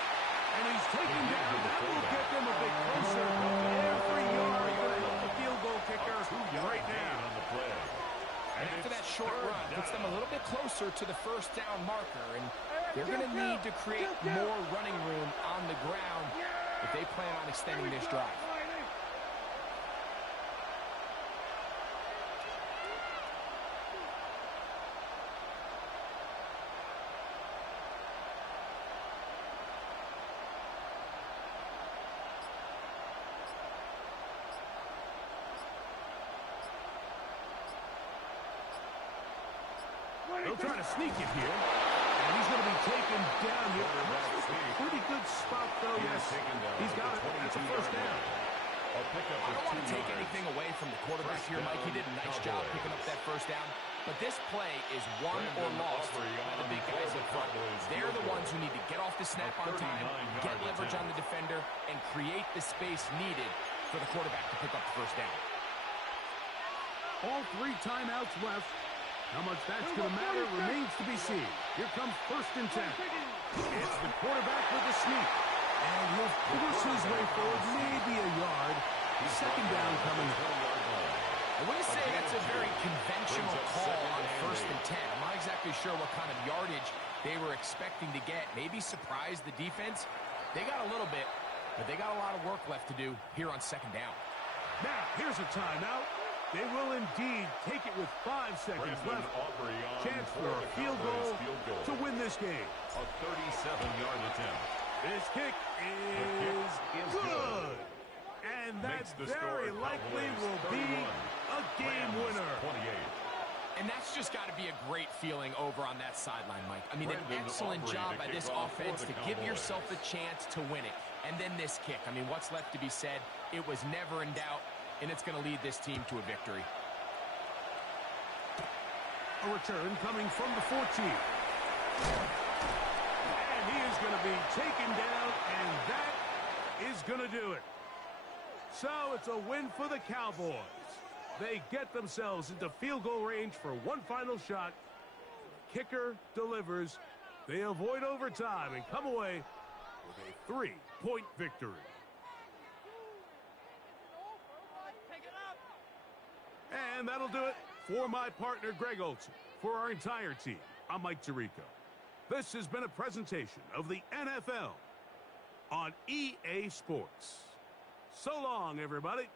And he's taken down. That will get them a bit closer. Every yard going to help the field goal kicker right now. On the play. And after that short run, puts them a little bit closer to the first down marker. And they're going to need to create more running room on the ground if they plan on extending this drive. They'll try to sneak it here. And he's going to be taken down here. Pretty good spot, though, yes. He's got it. That's a first down. I don't want to take anything away from the quarterback here, Mike. He did a nice job picking up that first down. But this play is won or lost by the big guys up front. They're the ones who need to get off the snap on time, get leverage on the defender, and create the space needed for the quarterback to pick up the first down. All 3 timeouts left. How much that's going to matter remains to be seen. Here comes first and 10. It's the quarterback with the sneak. And he'll force his way forward, maybe a yard. Second down coming. I wouldn't say that's a very conventional call on first and 10. I'm not exactly sure what kind of yardage they were expecting to get. Maybe surprise the defense. They got a little bit, but they got a lot of work left to do here on second down. Now, here's a timeout. They will indeed take it with 5 seconds left. Chance for a field goal to win this game. A 37-yard attempt. This kick is good. And that very likely will be a game winner. 28. And that's just got to be a great feeling over on that sideline, Mike. I mean, an excellent job by this offense to give yourself a chance to win it. And then this kick. I mean, what's left to be said? It was never in doubt, and it's going to lead this team to a victory. A return coming from the 14. And he is going to be taken down, and that is going to do it. So it's a win for the Cowboys. They get themselves into field goal range for one final shot. Kicker delivers. They avoid overtime and come away with a 3-point victory. And that'll do it for my partner, Greg Olson. For our entire team, I'm Mike Tirico. This has been a presentation of the NFL on EA Sports. So long, everybody.